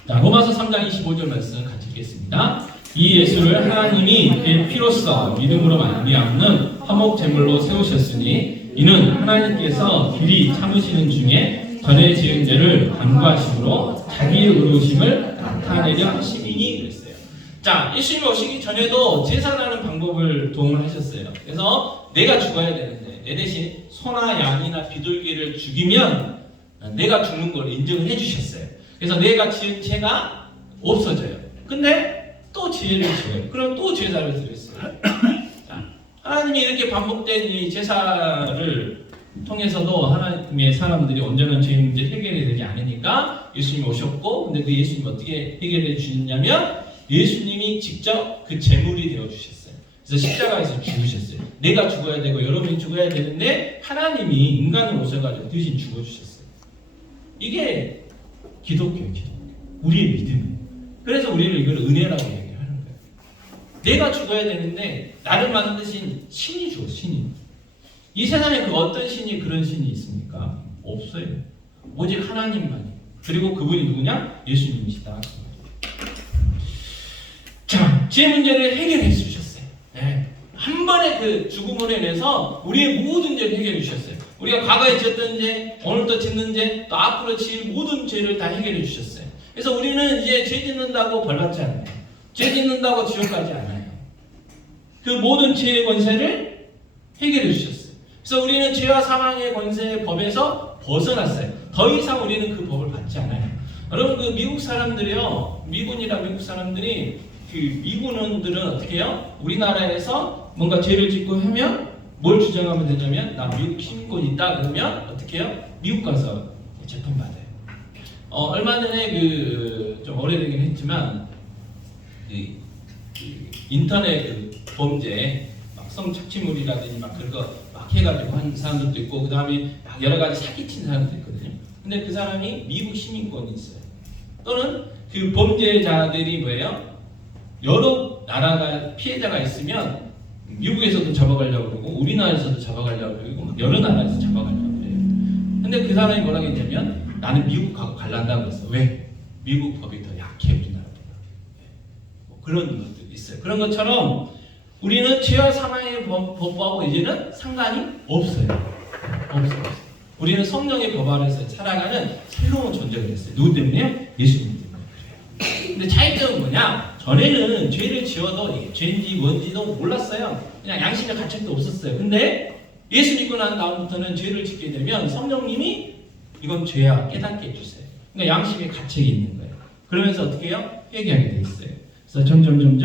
자, 로마서 3장 25절 말씀 같이 읽겠습니다. 이 예수를 하나님이 그의 피로써 믿음으로 말미암는 화목 제물로 세우셨으니 이는 하나님께서 길이 참으시는 중에 전에 지은 죄를 간구하심으로 자기의 의로우심을 나타내려 하심이니 그랬어요. 자, 예수님이 오시기 전에도 제사하는 방법을 도움을 하셨어요. 그래서 내가 죽어야 되는데 내 대신 소나 양이나 비둘기를 죽이면 내가 죽는 걸 인정을 해주셨어요. 그래서 내가 지은 죄가 없어져요. 근데 또 죄를 지어요. 그럼 또 제사를 드렸어요. 자, 하나님이 이렇게 반복된 이 제사를 통해서도 하나님의 사람들이 온전한 죄 문제 해결이 되지 않으니까 예수님이 오셨고, 근데 그 예수님이 어떻게 해결해 주셨냐면 예수님이 직접 그 제물이 되어 주셨어요. 그래서 십자가에서 죽으셨어요. 내가 죽어야 되고 여러분이 죽어야 되는데 하나님이 인간으로 오셔가지고 대신 죽어주셨어요. 이게 기독교예요. 우리의 믿음. 그래서 우리는 이걸 은혜라고 얘기하는 거예요. 내가 죽어야 되는데 나를 만드신 신이 죽어, 신이. 이 세상에 그 어떤 신이 그런 신이 있습니까? 없어요. 오직 하나님만이. 그리고 그분이 누구냐? 예수님이시다. 자, 죄 문제를 해결해 주셨어요. 네. 한 번에 그 죽음으로 인해서 우리의 모든 죄를 해결해 주셨어요. 우리가 과거에 지었던 죄, 오늘도 짓는 죄, 또 앞으로 지을 모든 죄를 다 해결해 주셨어요. 그래서 우리는 이제 죄 짓는다고 벌받지 않아요. 죄 짓는다고 지옥 가지 않아요. 그 모든 죄의 권세를 해결해 주셨어요. 그래서 우리는 죄와 사망의 권세의 법에서 벗어났어요. 더 이상 우리는 그 법을 받지 않아요. 여러분, 그 미국 사람들이요, 미군이나 미국 사람들이 그 미군원들은 어떻게 해요? 우리나라에서 뭔가 죄를 짓고 하면 뭘 주장하면 되냐면 나 미국 시민권 있다 그러면 어떻게 해요? 미국 가서 재판받아요. 얼마 전에 그 좀 오래되긴 했지만 그 인터넷 그 범죄 막 성착취물이라든지 막 그런 거 막 해가지고 한 사람들도 있고 그 다음에 막 여러 가지 사기친 사람도 있거든요. 근데 그 사람이 미국 시민권이 있어요. 또는 그 범죄자들이 뭐예요? 여러 나라가 피해자가 있으면 미국에서도 잡아가려고 그러고 우리나라에서도 잡아가려고 그러고 막 여러 나라에서 잡아가려고 그래요. 근데 그 사람이 뭐라고 했냐면 나는 미국 가고 갈란다고 그랬어. 왜? 미국 법이 더 약해 우리나라보다. 뭐 그런 것들이 있어요. 그런 것처럼 우리는 죄와 사망의 법하고 이제는 상관이 없어요. 없어요. 우리는 성령의 법 아래서 살아가는 새로운 존재가 됐어요. 누구 때문에요? 예수님 때문에 그래요. 근데 차이점은 뭐냐? 전에는 죄를 지어도 이게 죄인지 뭔지도 몰랐어요. 그냥 양심의 가책도 없었어요. 근데 예수 믿고 난 다음부터는 죄를 짓게 되면 성령님이 이건 죄야 깨닫게 해주세요. 그러니까 양심의 가책이 있는 거예요. 그러면서 어떻게 해요? 회개하게 돼 있어요. 그래서 점점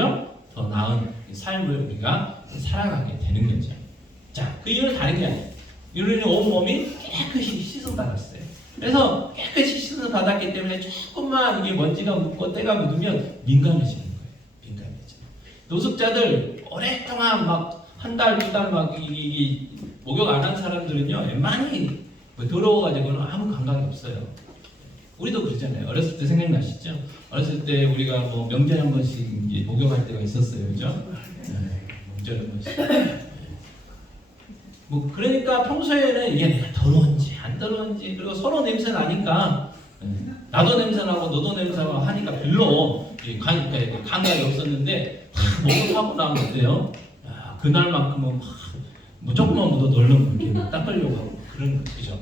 더 나은 삶을 우리가 살아가게 되는 거죠. 자, 그 이유는 다른 게 아니에요. 우리는 온몸이 깨끗이 씻음 받았어요. 그래서 깨끗이 씻음 받았기 때문에 조금만 이게 먼지가 묻고 때가 묻으면 민감해지는 거예요. 민감해져. 노숙자들 오랫동안 막 한 달, 두 달 막 이 목욕 안 한 사람들은요, 웬만히 더러워가지고는 아무 감각이 없어요. 우리도 그러잖아요. 어렸을 때 생각나시죠? 어렸을 때 우리가 뭐 명절에 한 번씩 이제 목욕할 때가 있었어요, 그죠? 명절에 한 번씩. 뭐 그러니까 평소에는 이게 내가 더러운지 안 더러운지 그리고 서로 냄새 나니까 나도 냄새 나고 너도 냄새 나고 하니까 별로 감각이 없었는데 목욕하고 나면 어때요? 야, 그날만큼은 뭐 조금만 묻어도 얼른 이렇게 닦으려고 하고 그런 거죠.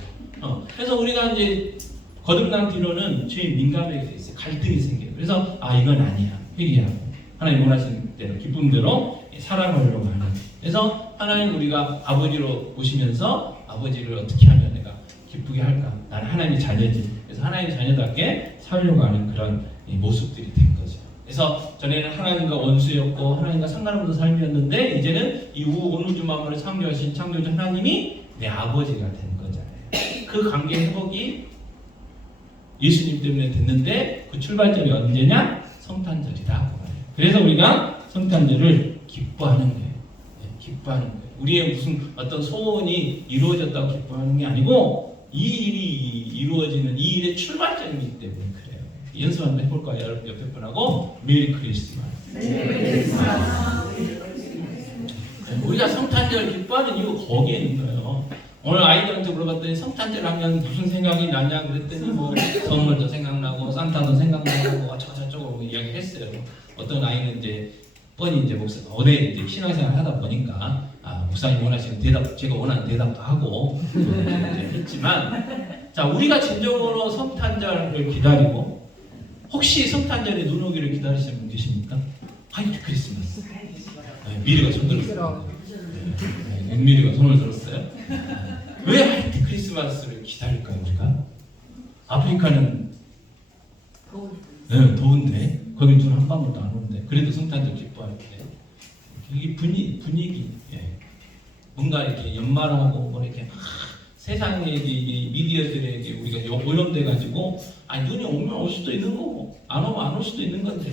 그래서 우리가 이제 거듭난 뒤로는 죄에 민감하게 돼 있어요. 갈등이 생겨요. 그래서 이건 아니야. 회개하고 하나님 원하시는 대로 기쁨대로 살아가려고 하는. 그래서 하나님 우리가 아버지로 보시면서 아버지를 어떻게 하면 내가 기쁘게 할까? 나는 하나님의 자녀지. 그래서 하나님의 자녀답게 살려고 하는 그런 모습들이 된 거죠. 그래서 전에는 하나님과 원수였고 하나님과 상관없는 삶이었는데 이제는 이후 온 우주 만물을 창조하신 창조주 하나님이 내 아버지가 된 거잖아요. 그 관계 회복이 예수님 때문에 됐는데 그 출발점이 언제냐? 성탄절이다. 그래서 우리가 성탄절을 기뻐하는 거예요. 기뻐하는 거예요. 우리의 무슨 어떤 소원이 이루어졌다고 기뻐하는 게 아니고 이 일이 이루어지는 이 일의 출발점이기 때문에 그래요. 연습 한번 해볼까요? 여러분 옆에 분하고 메리 크리스마스. 우리가 성탄절 기뻐하는 이유가 거기에 있는 거예요. 오늘 아이들한테 물어봤더니 성탄절 하면 무슨 생각이 나냐 그랬더니 뭐 선물도 생각나고 산타도 생각나고 저쪽으로 이야기했어요. 어떤 아이는 이제 뻔히 이제 오래 이제 신앙생활 하다 보니까 목사님 원하시는 대답, 제가 원하는 대답도 하고 이제 했지만 자 우리가 진정으로 성탄절을 기다리고 혹시 성탄절에 눈 오기를 기다리시는 분 계십니까? 화이트 크리스마스. 미리가 손 들었어요. 은미리가 손을 들었어요. 왜 화이트 크리스마스를 기다릴까요 우리가? 아프리카는 더운데 거긴 눈 한 방울도 안 오는데 그래도 성탄절 기뻐할 때 이게 분위기 뭔가 이렇게 연말하고 뭐 이렇게 세상에 미디어들에게 우리가 오염돼가지고 눈이 오면 올 수도 있는 거고 안 오면 안 올 수도 있는 건데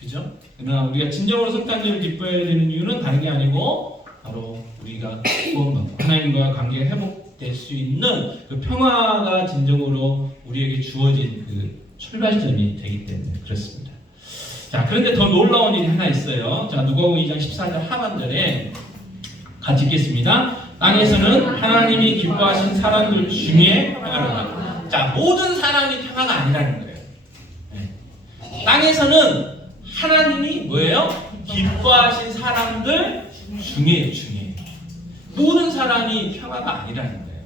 그죠? 그러나 우리가 진정으로 성탄절을 기뻐해야 되는 이유는 다른 게 아니고 바로 우리가 구원받고 하나님과 관계가 회복될 수 있는 그 평화가 진정으로 우리에게 주어진 그 출발점이 되기 때문에 그렇습니다. 자, 그런데 더 놀라운 일이 하나 있어요. 자, 누가복음 2장 14절 하반절에 같이 읽겠습니다. 땅에서는 하나님이 기뻐하신 사람들 중에 평화를. 자, 모든 사람이 평화가 아니라는 거예요. 땅에서는 하나님이 뭐예요? 기뻐하신 사람들 중에 모든 사람이 평화가 아니라는 거예요.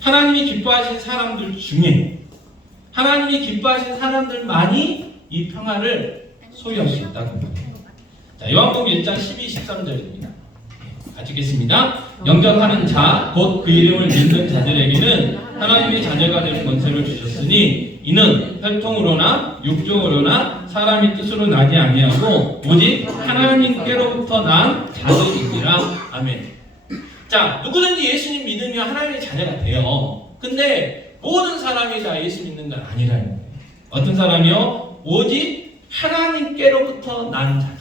하나님이 기뻐하신 사람들 중에 하나님이 기뻐하신 사람들만이 이 평화를 소유할 수 있다고 합니다. 자, 요한복음 1장 12, 13절입니다. 같이 읽겠습니다. 영접하는 자, 곧 그 이름을 믿는 자들에게는 하나님의 자녀가 될 권세를 주셨으니 이는 혈통으로나 육종으로나 사람의 뜻으로 나지 아니하고 오직 하나님께로부터 난 자들이니라. 아멘. 자, 누구든지 예수님 믿으면 하나님의 자녀가 돼요. 근데 모든 사람이 다 예수 믿는 건 아니라는 거예요. 어떤 사람이요? 오직 하나님께로부터 난 자들.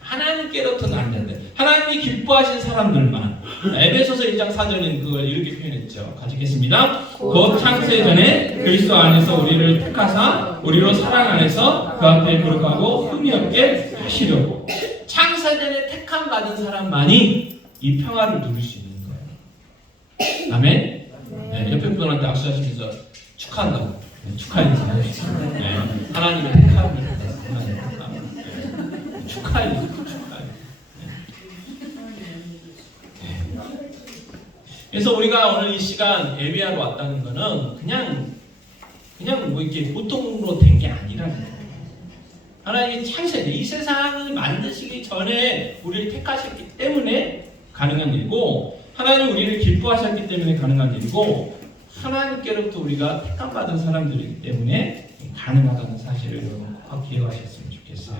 하나님께로부터 난 자들. 하나님이 기뻐하신 사람들만. 에베소서 1장 4절은 그걸 이렇게 표현했죠. 같이 읽겠습니다. 곧 창세 전에 그리스도 안에서 우리를 택하사 우리로 사랑 안에서 그 앞에 거룩하고 흠이 없게 하시려고. 창세 전에 택함 받은 사람만이 이 평화를 누릴 수 있는 거예요. 아멘. 네, 옆에 분한테 악수하시면서 축하한다고. 네, 축하 인사. 네, 하나님의 택함을 축하해. 그래서 우리가 오늘 이 시간 예배하러 왔다는 거는 그냥 뭐 이렇게 보통으로 된 게 아니라는 거예요. 하나님이 창세대 이 세상을 만드시기 전에 우리를 택하셨기 때문에 가능한 일이고 하나님 우리를 기뻐하셨기 때문에 가능한 일이고 하나님께로부터 우리가 택함받은 사람들이기 때문에 가능하다는 사실을 여러분 꼭 기억하셨으면 좋겠어요.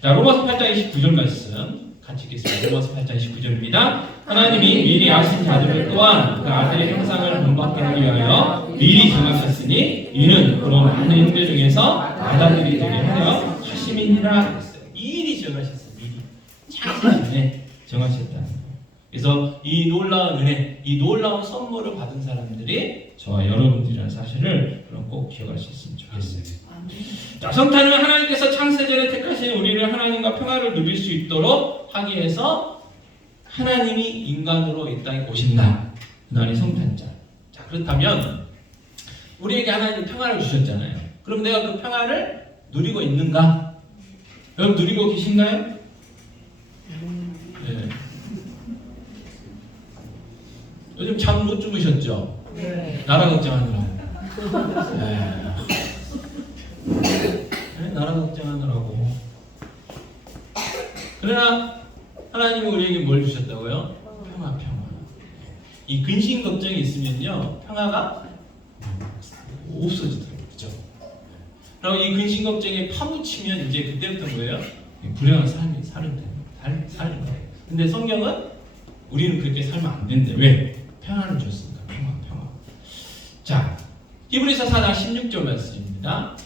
자, 로마서 8장 29절 말씀 같이 읽겠습니다. 로마서 8장 29절입니다. 하나님이 미리 아신 자들을 또한 그 아들의 형상을 본받게 하기 위하여 미리 정하셨으니 이는 그런 많은 형제 중에서 받아들이게 하려 하심이니라 그랬어요. 미리 정하셨어요. 미리 창세 전에 정하셨다는 거예요. 그래서 이 놀라운 은혜, 이 놀라운 선물을 받은 사람들이 저와 여러분들이라는 사실을 꼭 기억하셨으면 좋겠어요. 자, 성탄은 하나님께서 창세전에 택하신 우리를 하나님과 평화를 누릴 수 있도록 하기 위해서 하나님이 인간으로 이 땅에 오신 날, 그날이 성탄절. 자, 그렇다면 우리에게 하나님 평화를 주셨잖아요. 그럼 내가 그 평화를 누리고 있는가? 여러분 누리고 계신가요? 네. 요즘 잠 못 주무셨죠? 네. 나라 걱정하느라고. 네. 나라 걱정하느라고. 그러나 하나님은 우리에게 뭘 주셨다고요? 평화. 이 근심 걱정이 있으면요 평화가 없어지더라고요. 그렇죠? 그리고 이 근심 걱정에 파묻히면 이제 그때부터 뭐예요? 불행한 삶이 사는 거예요. 근데 성경은 우리는 그렇게 살면 안 된대. 왜? 평화를 줬으니까. 평화. 자, 히브리서 4장 16절 말씀입니다.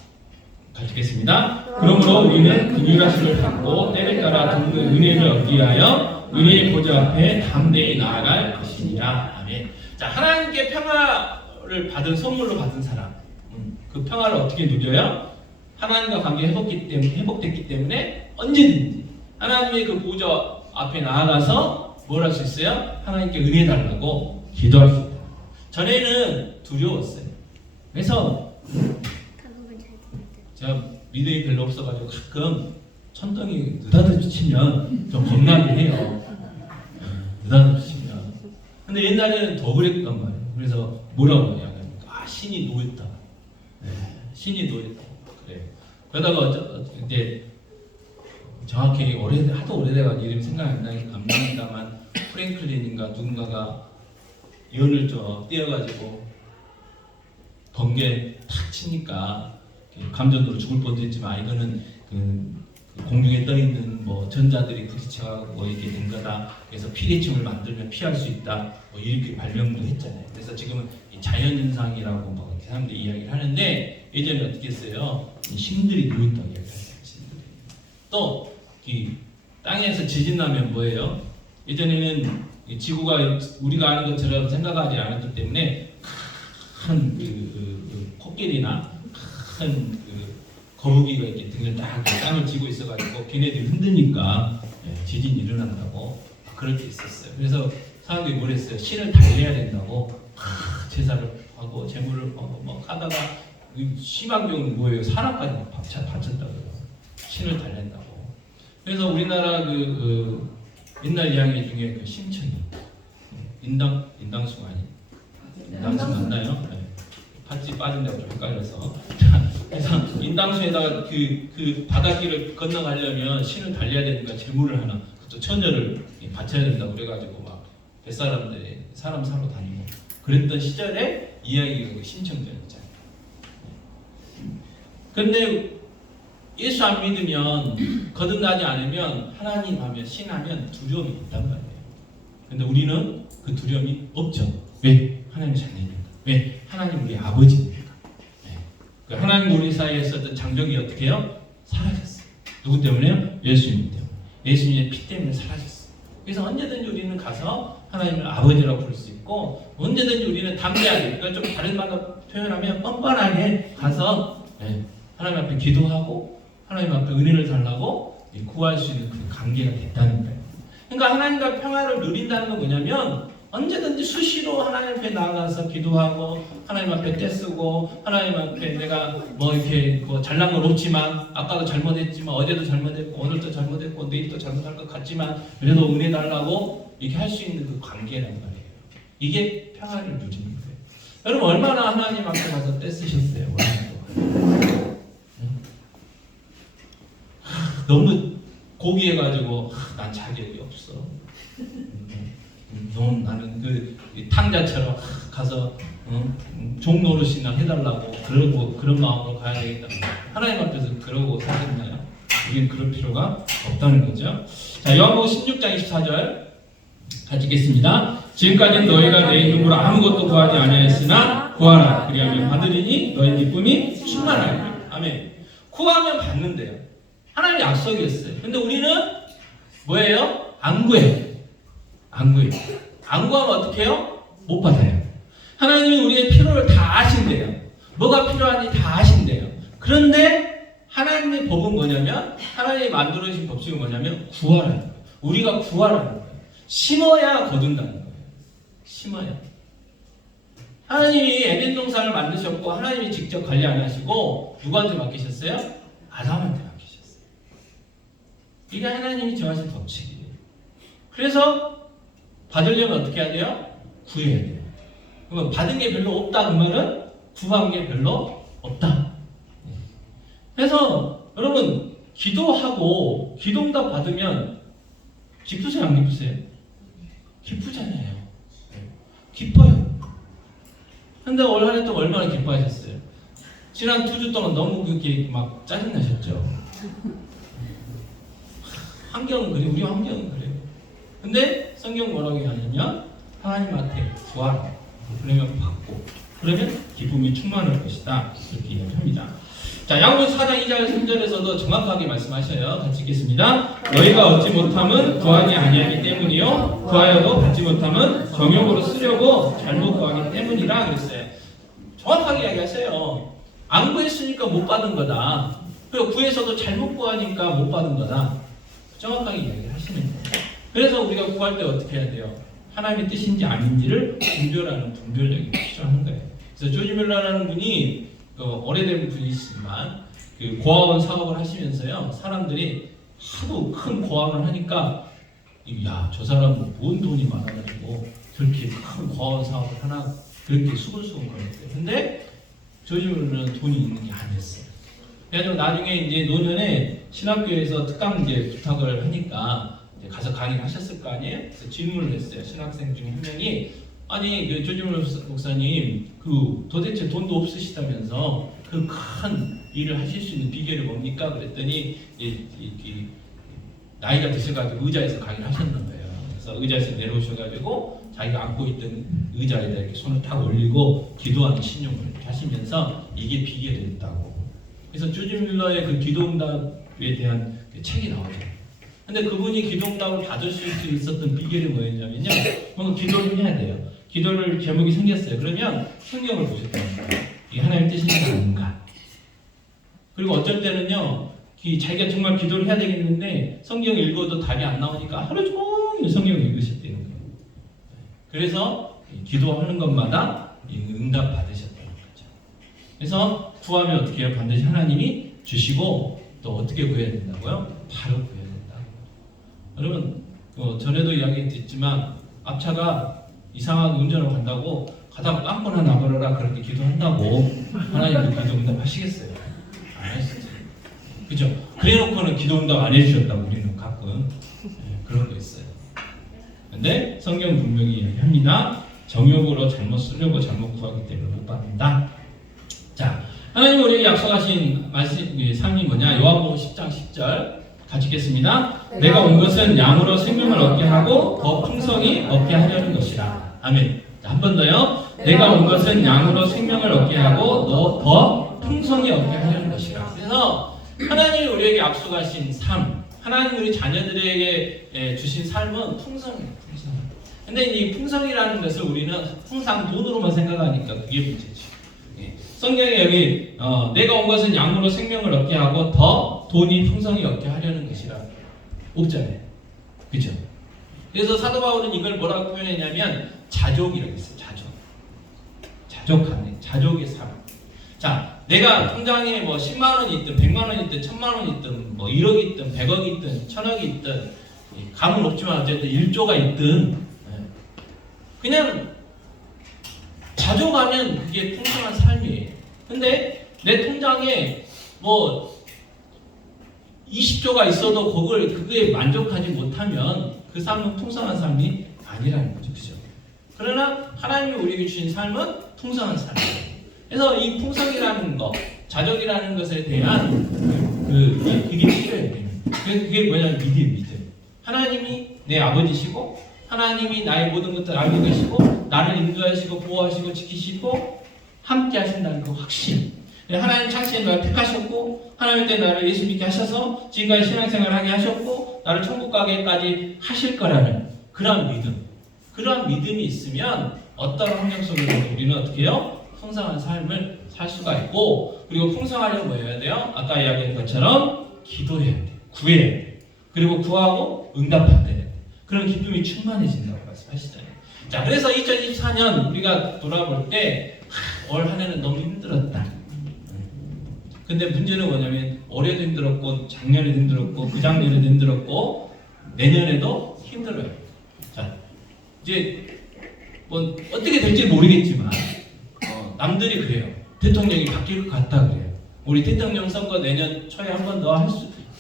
같이 읽겠습니다. 그러므로 우리는 그 유라심을 받고 때를 따라 돕는 은혜를 얻기 위하여 은혜의 보좌 앞에 담대히 나아갈 것이니라. 아멘. 자, 하나님께 평화를 받은 선물로 받은 사람, 그 평화를 어떻게 누려요? 하나님과 관계 회복됐기 때문에 언제든지 하나님의 그 보좌 앞에 나아가서 뭘 할 수 있어요? 하나님께 은혜 달라고 기도할 수 있다. 전에는 두려웠어요. 그래서 제가 믿음이 별로 없어가지고 가끔 천덩이 느닷없이 치면 좀 겁나게 해요. 느닷없이 치면. 근데 옛날에는 더 그랬단 말이에요. 그래서 뭐라고 해요? 신이 노였다. 네, 신이 노였다. 그래. 그러다가 이제 정확히 하도 오래돼가지고 이름이 생각이 안 납니다만 프랭클린인가 누군가가 연을 좀 띄어가지고 번개 탁 치니까 감전으로 죽을 뻔도 했지만 이거는 그 공중에 떠 있는 뭐 전자들이 부딪혀가고 이렇게 된 거다. 그래서 피대침을 만들면 피할 수 있다. 뭐 이렇게 발명도 했잖아요. 그래서 지금은 자연 현상이라고 뭐 사람들이 이야기를 하는데 예전에 어떻게 했어요? 신들이 누있다고 이야기를 했어요. 또 이 땅에서 지진 나면 뭐예요? 예전에는 지구가 우리가 아는 것처럼 생각하지 않았기 때문에 큰 코끼리나 큰 거북이가 이렇게 등을 딱 땅을 쥐고 있어가지고 걔네들이 흔드니까 지진이 일어난다고 그럴 때 있었어요. 그래서 사람들이 뭘 했어요? 신을 달래야 된다고 제사를 하고 제물을 하고 막 하다가 심한 경우는 뭐예요? 사람까지 막 바쳤다고요. 신을 달랜다고. 그래서 우리나라 옛날 이야기 중에 그 심청이 인당수가 인당수 맞나요? 네. 팥집 빠진다고 좀 헷갈려서. 그래서 인당수에다가 그 바닷길을 건너가려면 신을 달려야 되니까 제물을 하나, 또 처녀를 바쳐야 된다고 그래가지고 막 뱃사람들이 사람 사러 다니고 그랬던 시절에 이야기가 그 심청전이잖아요. 그런데 예수 안 믿으면 거듭나지 않으면 하나님 하면 신하면 두려움이 있단 말이에요. 근데 우리는 그 두려움이 없죠. 왜? 하나님이 자녀니까. 왜? 하나님 우리 아버지니까. 네. 그 하나님 우리 사이에 있었던 장벽이 어떻게 해요? 사라졌어요. 누구 때문에요? 예수님 때문에. 예수님의 피 때문에 사라졌어요. 그래서 언제든지 우리는 가서 하나님을 아버지라고 부를 수 있고 언제든지 우리는 담대하게, 그러니까 좀 다른 말로 표현하면 뻔뻔하게 가서 하나님 앞에 기도하고 하나님 앞에 은혜를 달라고 구할 수 있는 그 관계가 됐다는 거예요. 그러니까 하나님과 평화를 누린다는 건 뭐냐면 언제든지 수시로 하나님 앞에 나아가서 기도하고 하나님 앞에 떼쓰고 하나님 앞에 내가 뭐 이렇게 뭐 잘난 건 없지만 아까도 잘못했지만 어제도 잘못했고 오늘도 잘못했고 내일도 잘못할 것 같지만 그래도 은혜 달라고 이렇게 할 수 있는 그 관계란 말이에요. 이게 평화를 누리는 거예요. 여러분 얼마나 하나님 앞에 가서 떼쓰셨어요? 너무 고귀해가지고 난 자격이 없어. 넌 나는 그 탕자처럼 가서 종 노릇이나 해달라고 그러고 그런 마음으로 가야 되겠다. 하나님 앞에서 그러고 사겠나요? 우리는 그럴 필요가 없다는 거죠. 자, 요한복음 16장 24절 같이 읽겠습니다. 지금까지는 너희가 내 이름으로 아무것도 구하지 아니하였으나 구하라 그리하면 받으리니 너희 기쁨이 충만하리라. 아멘. 구하면 받는데요. 하나님의 약속이었어요. 근데 우리는 뭐예요? 안 구해요. 안 구해요. 안 구하면 어떻게 해요? 못 받아요. 하나님이 우리의 필요를 다 아신대요. 뭐가 필요한지 다 아신대요. 그런데 하나님의 법은 뭐냐면, 하나님이 만들어주신 법칙은 뭐냐면 구하라는 거예요. 우리가 구하라는 거예요. 심어야 거둔다는 거예요. 심어야. 하나님이 에덴 동산을 만드셨고 하나님이 직접 관리 안 하시고 누구한테 맡기셨어요? 아담한테 맡기셨어요. 이게 하나님이 정하신 법칙이에요. 그래서 받으려면 어떻게 해야 돼요? 구해야 돼요. 그러면 받은 게 별로 없다 그 말은 구한 게 별로 없다. 그래서 여러분 기도하고 기도응답 받으면 기쁘세요 안 기쁘세요? 기쁘잖아요. 기뻐요. 근데 올 한 해 동안 얼마나 기뻐하셨어요? 지난 2주 동안 너무 그렇게 막 짜증나셨죠? 환경은 그래요. 우리 환경은 그래요. 근데 성경 뭐라고 하냐면 하나님한테 구하라. 그러면 받고 그러면 기쁨이 충만할 것이다. 이렇게 이야기합니다. 자, 야고보서 4장 2절 3절에서도 정확하게 말씀하셔요. 같이 읽겠습니다. 너희가 얻지 못함은 구하지 아니하기 때문이요 구하여도 받지 못함은 정욕으로 쓰려고 잘못 구하기 때문이라 그랬어요. 정확하게 이야기하세요. 안 구했으니까 못 받은 거다. 그리고 구해서도 잘못 구하니까 못 받은 거다. 정확하게 이야기를 하시는 거예요. 그래서 우리가 구할 때 어떻게 해야 돼요? 하나님의 뜻인지 아닌지를 분별하는 분별력이 필요한 거예요. 그래서 조지 밀러라는 분이 오래된 분이시지만 그 고아원 사업을 하시면서요, 사람들이 하도 큰 고아원을 하니까 야, 저 사람은 뭔 돈이 많아가지고 그렇게 큰 고아원 사업을 하나 그렇게 수근수근 거렸대요. 근데 조지 밀러는 돈이 있는 게 아니었어요. 그래서 나중에 이제 노년에 신학교에서 특강 이제 부탁을 하니까 이제 가서 강의를 하셨을 거 아니에요? 그래서 질문을 했어요. 신학생 중에 한 명이 아니 그 조지물 목사님 그 도대체 돈도 없으시다면서 그 큰 일을 하실 수 있는 비결이 뭡니까? 그랬더니 나이가 드셔가지고 의자에서 강의를 하셨나 봐요. 그래서 의자에서 내려오셔가지고 자기가 앉고 있던 의자에다 이렇게 손을 탁 올리고 기도하는 신용을 하시면서 이게 비결이었다고. 그래서 조지 밀러의 그 기도응답에 대한 그 책이 나오죠. 근데 그분이 기도응답을 받을 수 있었던 비결이 뭐였냐면요, 뭔가 기도를 해야 돼요. 기도를 제목이 생겼어요. 그러면 성경을 보셨다는 거예요. 이게 하나님의 뜻인지 아닌가. 그리고 어쩔 때는요, 자기가 정말 기도를 해야 되겠는데 성경을 읽어도 답이 안 나오니까 하루 종일 성경을 읽으셨다는 거예요. 그래서 기도하는 것마다 응답 받으셨다는 거죠. 그래서 구하면 어떻게 해요? 반드시 하나님이 주시고 또 어떻게 구해야 된다고요? 바로 구해야 된다고. 여러분 전에도 이야기했지만 앞차가 이상한 운전을 간다고 가다가 빵꾸나 나버려라 그렇게 기도한다고 하나님도 기도 응답 하시겠어요? 안 하시죠. 그죠? 그래놓고는 기도 응답 안 해주셨다고 우리는 가끔 그런 거 있어요. 근데 성경 분명히 이야기합니다. 정욕으로 잘못 쓰려고 잘못 구하기 때문에 못 받는다. 자, 하나님 우리에게 약속하신 말씀 삶이 뭐냐? 요한복음 10장 10절 같이 읽겠습니다. 내가 온 것은 양으로 생명을 얻게 하고 더 풍성히 얻게 하려는 것이라. 아멘. 한 번 더요. 내가 온 것은 양으로 생명을 얻게 하고 더 풍성히 얻게 하려는 것이라. 그래서 하나님이 우리에게 약속하신 삶, 하나님 우리 자녀들에게 주신 삶은 풍성해요. 풍성. 근데 이 풍성이라는 것을 우리는 항상 돈으로만 생각하니까 그게 문제지. 성경에 여기 내가 온 것은 양으로 생명을 얻게 하고 더 돈이 풍성히 얻게 하려는 것이라 없잖아요. 그렇죠? 그래서 사도 바울은 이걸 뭐라고 표현했냐면 자족이라고 했어요. 자족하네. 자족의 삶. 자, 내가 통장에 뭐 10만 원이 있든 100만 원이 있든 1000만 원이 있든 뭐 1억이 있든 100억이 있든 1000억이 있든 감은 없지만 어쨌든 1조가 있든 그냥 자족하면 그게 풍성한 삶이에요. 근데 내 통장에 뭐 20조가 있어도 그거에 만족하지 못하면 그 삶은 풍성한 삶이 아니라는 거죠. 그죠? 그러나 하나님이 우리에게 주신 삶은 풍성한 삶이에요. 그래서 이 풍성이라는 것, 자족이라는 것에 대한 그게 필요해요. 그래서 그게 뭐냐면 믿음. 하나님이 내 아버지시고 하나님이 나의 모든 것들을 알고 계시고 나를 인도하시고 보호하시고 지키시고 함께 하신다는 그 확신. 하나님 창세에 나를 택하셨고 하나님 때 나를 예수 믿게 하셔서 지금까지 신앙생활을 하게 하셨고 나를 천국 가게까지 하실 거라는 그런 믿음. 그런 믿음이 있으면 어떤 환경 속에서 우리는 어떻게 해요? 풍성한 삶을 살 수가 있고, 그리고 풍성하려면 뭐 해야 돼요? 아까 이야기한 것처럼 기도해야 돼요. 구해야 돼요. 그리고 구하고 응답해야 돼요. 그런 기쁨이 충만해진다고 말씀하시잖아요. 자, 그래서 2024년 우리가 돌아볼 때 올 한 해는 너무 힘들었다. 근데 문제는 뭐냐면 올해도 힘들었고 작년에도 힘들었고 그 작년에도 힘들었고 내년에도 힘들어요. 자, 이제 뭐 어떻게 될지 모르겠지만 남들이 그래요. 대통령이 바뀔 것 같다 그래요. 우리 대통령 선거 내년 초에 한 번 더 할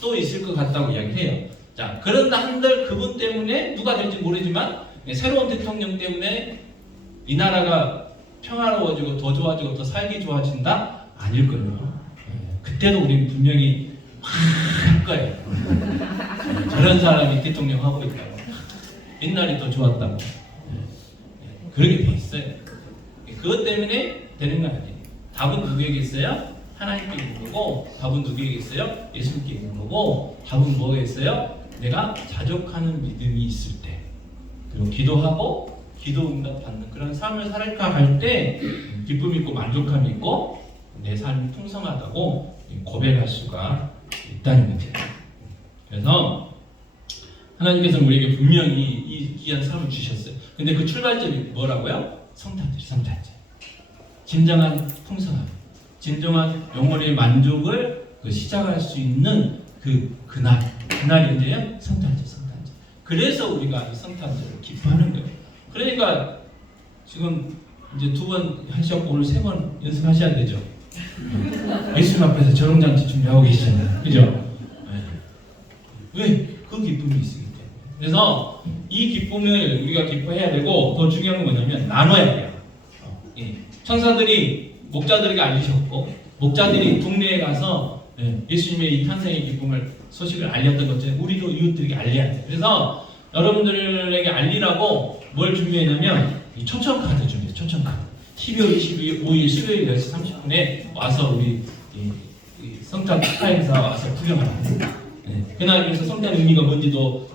또 있을 것 같다고 이야기해요. 자, 그런다 한들 그분 때문에 누가 될지 모르지만 새로운 대통령 때문에 이 나라가 평화로워지고 더 좋아지고 더 살기 좋아진다? 아닐 거예요. 그때도 우리는 분명히 할 거예요. 저런 사람이 대통령 하고 있다고. 옛날이 더 좋았다고. 그렇게 돼 있어요. 그것 때문에 되는 거 아니에요. 답은 누구에게 있어요? 하나님께 있는 거고, 답은 누구에게 있어요? 예수님께 있는 거고, 답은 뭐에 있어요? 내가 자족하는 믿음이 있을 때, 그리고 기도하고 기도 응답 받는 그런 삶을 살아가 할 때 기쁨 있고 만족감 있고 내 삶이 풍성하다고 고백할 수가 있다는 거죠. 그래서 하나님께서는 우리에게 분명히 이 귀한 삶을 주셨어요. 근데 그 출발점이 뭐라고요? 성탄절. 진정한 풍성함, 진정한 영혼의 만족을 시작할 수 있는 그날이 언제예요? 성탄절. 그래서 우리가 이 성탄절을 기뻐하는 거예요. 그러니까 지금 이제 2번 하셨고 오늘 3번 연습하셔야 되죠. 예수님 앞에서 절홍장치 준비하고 계시잖아요. 그죠? 네. 왜? 그 기쁨이 있으기 때문에. 그래서 이 기쁨을 우리가 기뻐해야 되고 더 중요한 건 뭐냐면 나눠야 돼요. 천사들이 목자들에게 알리셨고 목자들이 동네에 가서 예수님의 이 탄생의 기쁨을 소식을 알렸던 것처럼 우리도 이웃들에게 알려야 돼요. 그래서 여러분들에게 알리라고 뭘 준비했냐면 이 초청 카드 준비해요. 초청 카드. 12월 25일 수요일 10시 30분에 와서 우리 이 성탄 축하 행사 와서 구경하라. 그날 그래서 성탄 의미가 뭔지도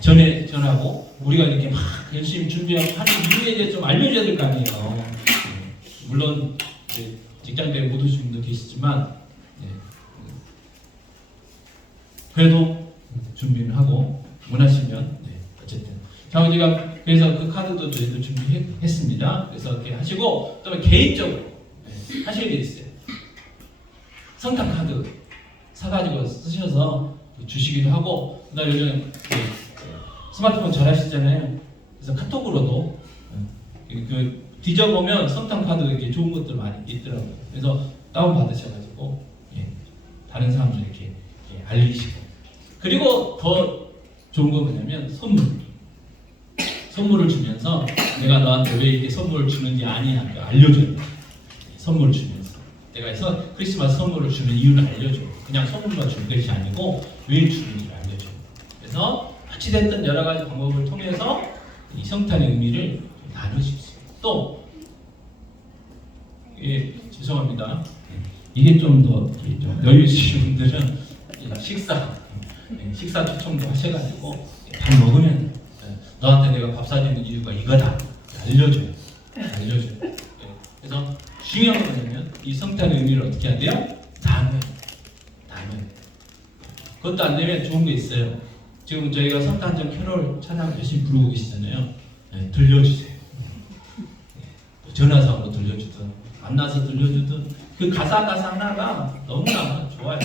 전하고 우리가 이렇게 막 열심히 준비하고 하는 이유에 대해 좀 알려줘야 될 거 아니에요. 물론 직장대에 못 오신 분도 계시지만 그래도 준비를 하고 원하시면 어쨌든 자 우리가 그래서 그 카드도 저희도 준비했습니다. 그래서 이렇게 하시고 또 개인적으로 하실 게 있어요. 성탄 카드 사가지고 쓰셔서 주시기도 하고 그다음에 요즘 스마트폰 잘 하시잖아요. 그래서 카톡으로도 뒤져보면 성탄 카드 이렇게 좋은 것들 많이 있더라고요. 그래서 다운 받으셔가지고 다른 사람들에게 알리시고 그리고 더 좋은 거 뭐냐면 선물을 주면서 내가 너한테 왜 이렇게 선물을 주는지 아니야 알려줘요. 선물을 주면서 내가 크리스마스 선물을 주는 이유를 알려줘요. 그냥 선물만 주는 것이 아니고 왜 주는지를 알려줘요. 그래서 같이 됐던 여러 가지 방법을 통해서 이 성탄의 의미를 나누십시오. 또 죄송합니다. 이게 좀 더 여유 있으신 분들은 식사 초청도 하셔가지고 밥 먹으면 너한테 내가 밥 사주는 이유가 이거다 알려줘요. 그래서 중요한 건 뭐냐면 이 성탄의 의미를 어떻게 해야 돼요? 나눠요. 그것도 안 되면 좋은 게 있어요. 지금 저희가 성탄절 캐롤 찬양 열심히 부르고 계시잖아요. 들려주세요. 전화상으로 들려주든 만나서 들려주든 그 가사 하나가 너무나 좋아요.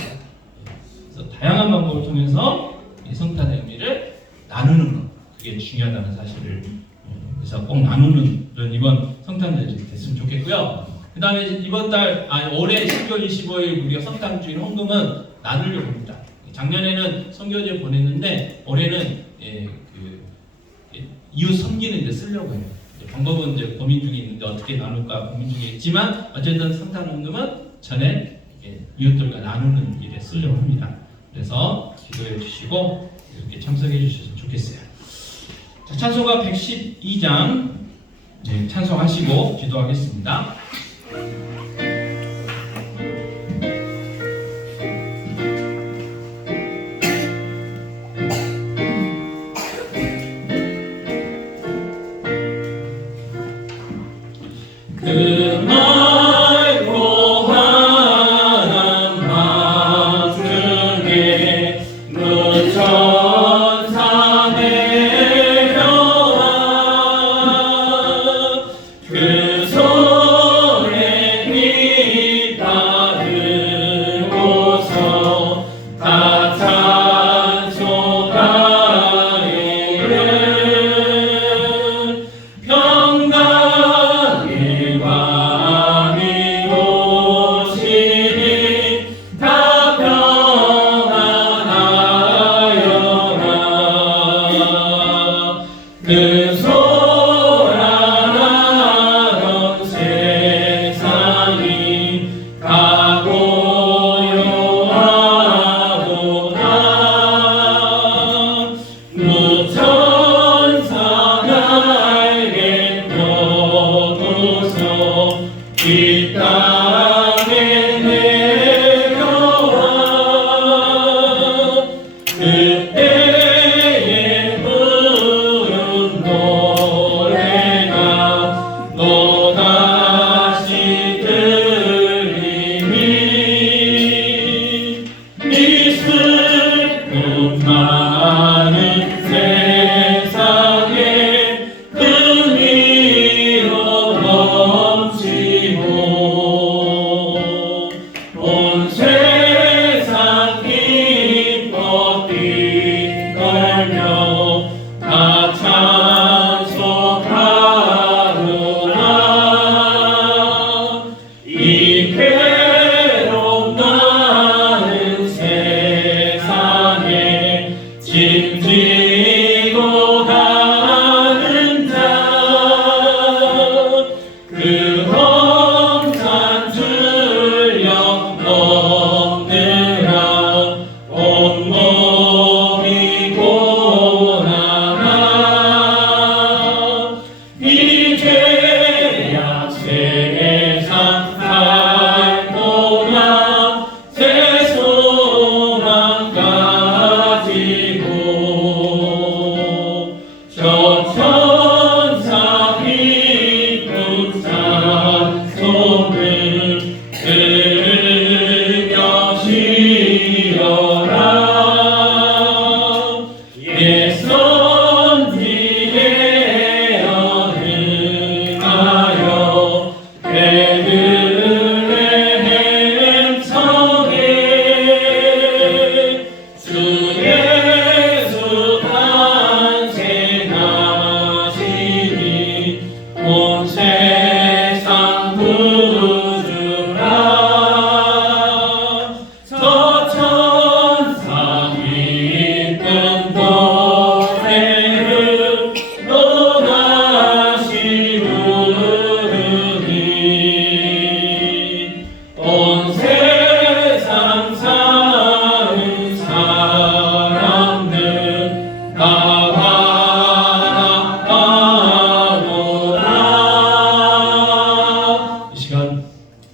그래서 다양한 방법을 통해서 이 성탄의 의미를 나누는 것 그게 중요하다는 사실을 그래서 꼭 나누는 그런 이번 성탄절이 됐으면 좋겠고요. 그 다음에 이번 달 올해 12월 25일 우리가 성탄주일 헌금은 나누려고 합니다. 작년에는 선교제 보냈는데 올해는 이웃 섬기는 데 쓰려고 해요. 방법은 이제 고민 중에 있는데 어떻게 나눌까 고민 중에 있지만 어쨌든 성탄원금은 전에 이웃들과 나누는 일에 쓰려고 합니다. 그래서 기도해 주시고 이렇게 참석해 주셔서 좋겠어요. 자, 찬송가 112장 찬송하시고 기도하겠습니다.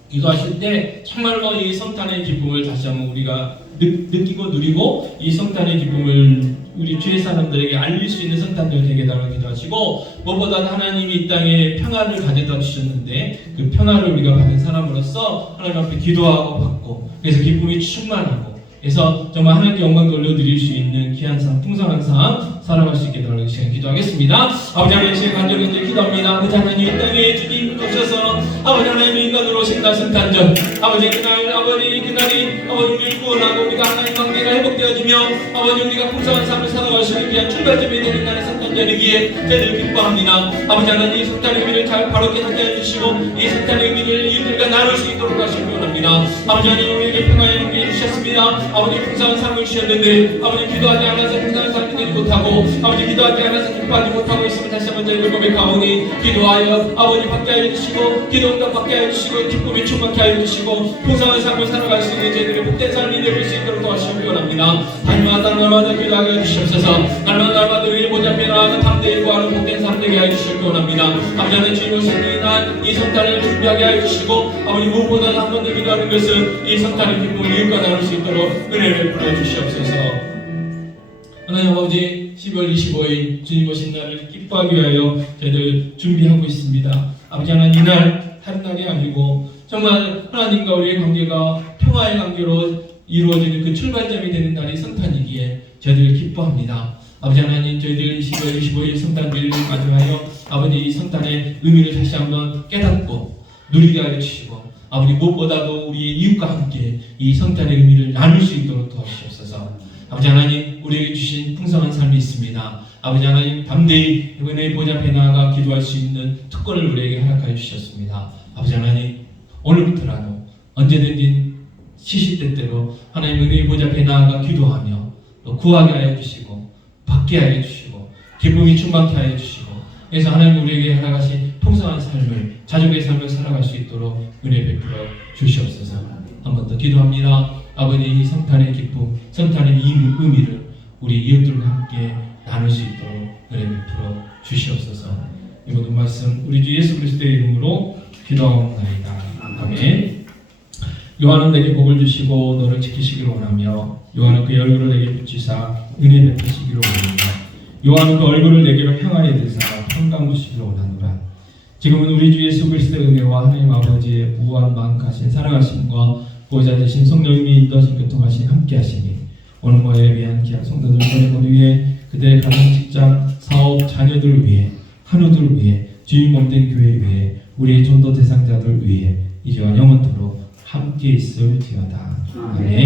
기도하실 때 정말로 이 성탄의 기쁨을 다시 한번 우리가 느끼고 누리고 이 성탄의 기쁨을 우리 주위 사람들에게 알릴 수 있는 성탄절 되게 달라고 기도하시고, 무엇보다는 하나님이 이 땅에 평화를 가져다 주셨는데 그 평화를 우리가 받은 사람으로서 하나님 앞에 기도하고 받고, 그래서 기쁨이 충만하고, 그래서 정말 하나님께 영광 돌려 드릴 수 있는 귀한 삶, 풍성한 삶 살아갈 수 있게 달라고 시간 기도하겠습니다. 아버지 하나님 시간 간절히 기도합니다. 아버지 하나님 이 땅에 주님 오셔서 아버지 하나님 인간으로 오신 날 성탄절 아버지 그날이 아버지 우리를 구원하고 우리가 하나님 관계가 회복되어지며 아버지 우리가 풍성한 삶을 살아갈 수 있게 한 출발점이 되는 날의 성탄절이기에 저희들 기뻐합니다. 아버지 하나님 이 성탄의 의미를 잘 바르게 하게 해주시고 이 성탄의 의미를 이들과 나눌 수 있도록 하시기 원합니다. 아버지 하나님 우리에게 평화의 영계 주셨습니다. 아버지 풍성한 삶을 주셨는데 아버지 기도하지 않아서 풍성한 삶이 되지 못하고 아버지 기도하지 않아서 기뻐하지 못하고 있으면 다시 한번 저희들 고백하오니 기도하여 아버지 받게 하여 주시고 기도응답 받게 하여 주시고 기쁨이 충만케 하여 주시고 풍성한 삶을 살아갈 수 있는 저희들의 복된 삶이 되길 수 있도록 도와주시기 원합니다. 날마다 기도하게 해주시옵소서. 날마다 우리를 보지 앞에 나아가 담대히 구하는 복된 삶 되게 하여 주시기 원합니다. 아버지 하나님 주님 오신 이날 이 성탄을 준비하게 하여 주시고 아버지 무엇보다 한 번 더 기도하는 것은 이 성탄의 기쁨을 이웃과 나눌 수 있도록 은혜를 베풀어 주시옵소서. 하나님 아버지 10월 25일 주님 오신 날을 기뻐하기 위하여 저희들 준비하고 있습니다. 아버지 하나님 이날 다른 날이 아니고 정말 하나님과 우리의 관계가 평화의 관계로 이루어지는 그 출발점이 되는 날이 성탄이기에 저희들 기뻐합니다. 아버지 하나님 저희들 10월 25일 성탄절을 맞이하여 아버지 이 성탄의 의미를 다시 한번 깨닫고 누리게 하여 주시고 아버지 무엇보다도 우리의 이웃과 함께 이 성탄의 의미를 나눌 수 있도록 도와주시옵소서. 아버지 하나님 우리에게 주신 풍성한 삶이 있습니다. 아버지 하나님 담대히 은혜의 보좌 앞에 나아가 기도할 수 있는 특권을 우리에게 허락하여 주셨습니다. 아버지 하나님 오늘부터라도 언제든지 시시때때로 하나님 은혜의 보좌 앞에 나아가 기도하며 또 구하게 하여 주시고 받게 하여 주시고 기쁨이 충만케 하여 주시고 그래서 하나님 우리에게 허락하신 풍성한 삶을 자족의 삶을 살아갈 수 있도록 은혜 베풀어 주시옵소서. 한 번 더 기도합니다. 아버지 이 성탄의 기쁨 성탄의 이 의미를 우리 이웃들과 함께 나눌 수 있도록 은혜 베풀어 주시옵소서. 이 모든 말씀 우리 주 예수 그리스도의 이름으로 기도하옵나이다. 아멘. 요한은 내게 복을 주시고 너를 지키시기를 원하며 요한은 그의 얼굴을 내게 비추사 은혜 베푸시기를 원하며 요한은 그 얼굴을 내게로 향하여 드사 평강 주시기를 원하노라. 지금은 우리 주 예수 그리스도의 은혜와 하나님 아버지의 무한 만하신 사랑하심과 보호자 되신 성령님이 인도하신 교통하신 함께 하시니 오늘 모에 위한 귀한 성도들 보내보기 위해 그들의 가정 직장 사업 자녀들 위해 한우들 위해 주인 몸된 교회 위해 우리의 전도 대상자들 위해 이제와 영원토록 함께 있을지어다. 아멘.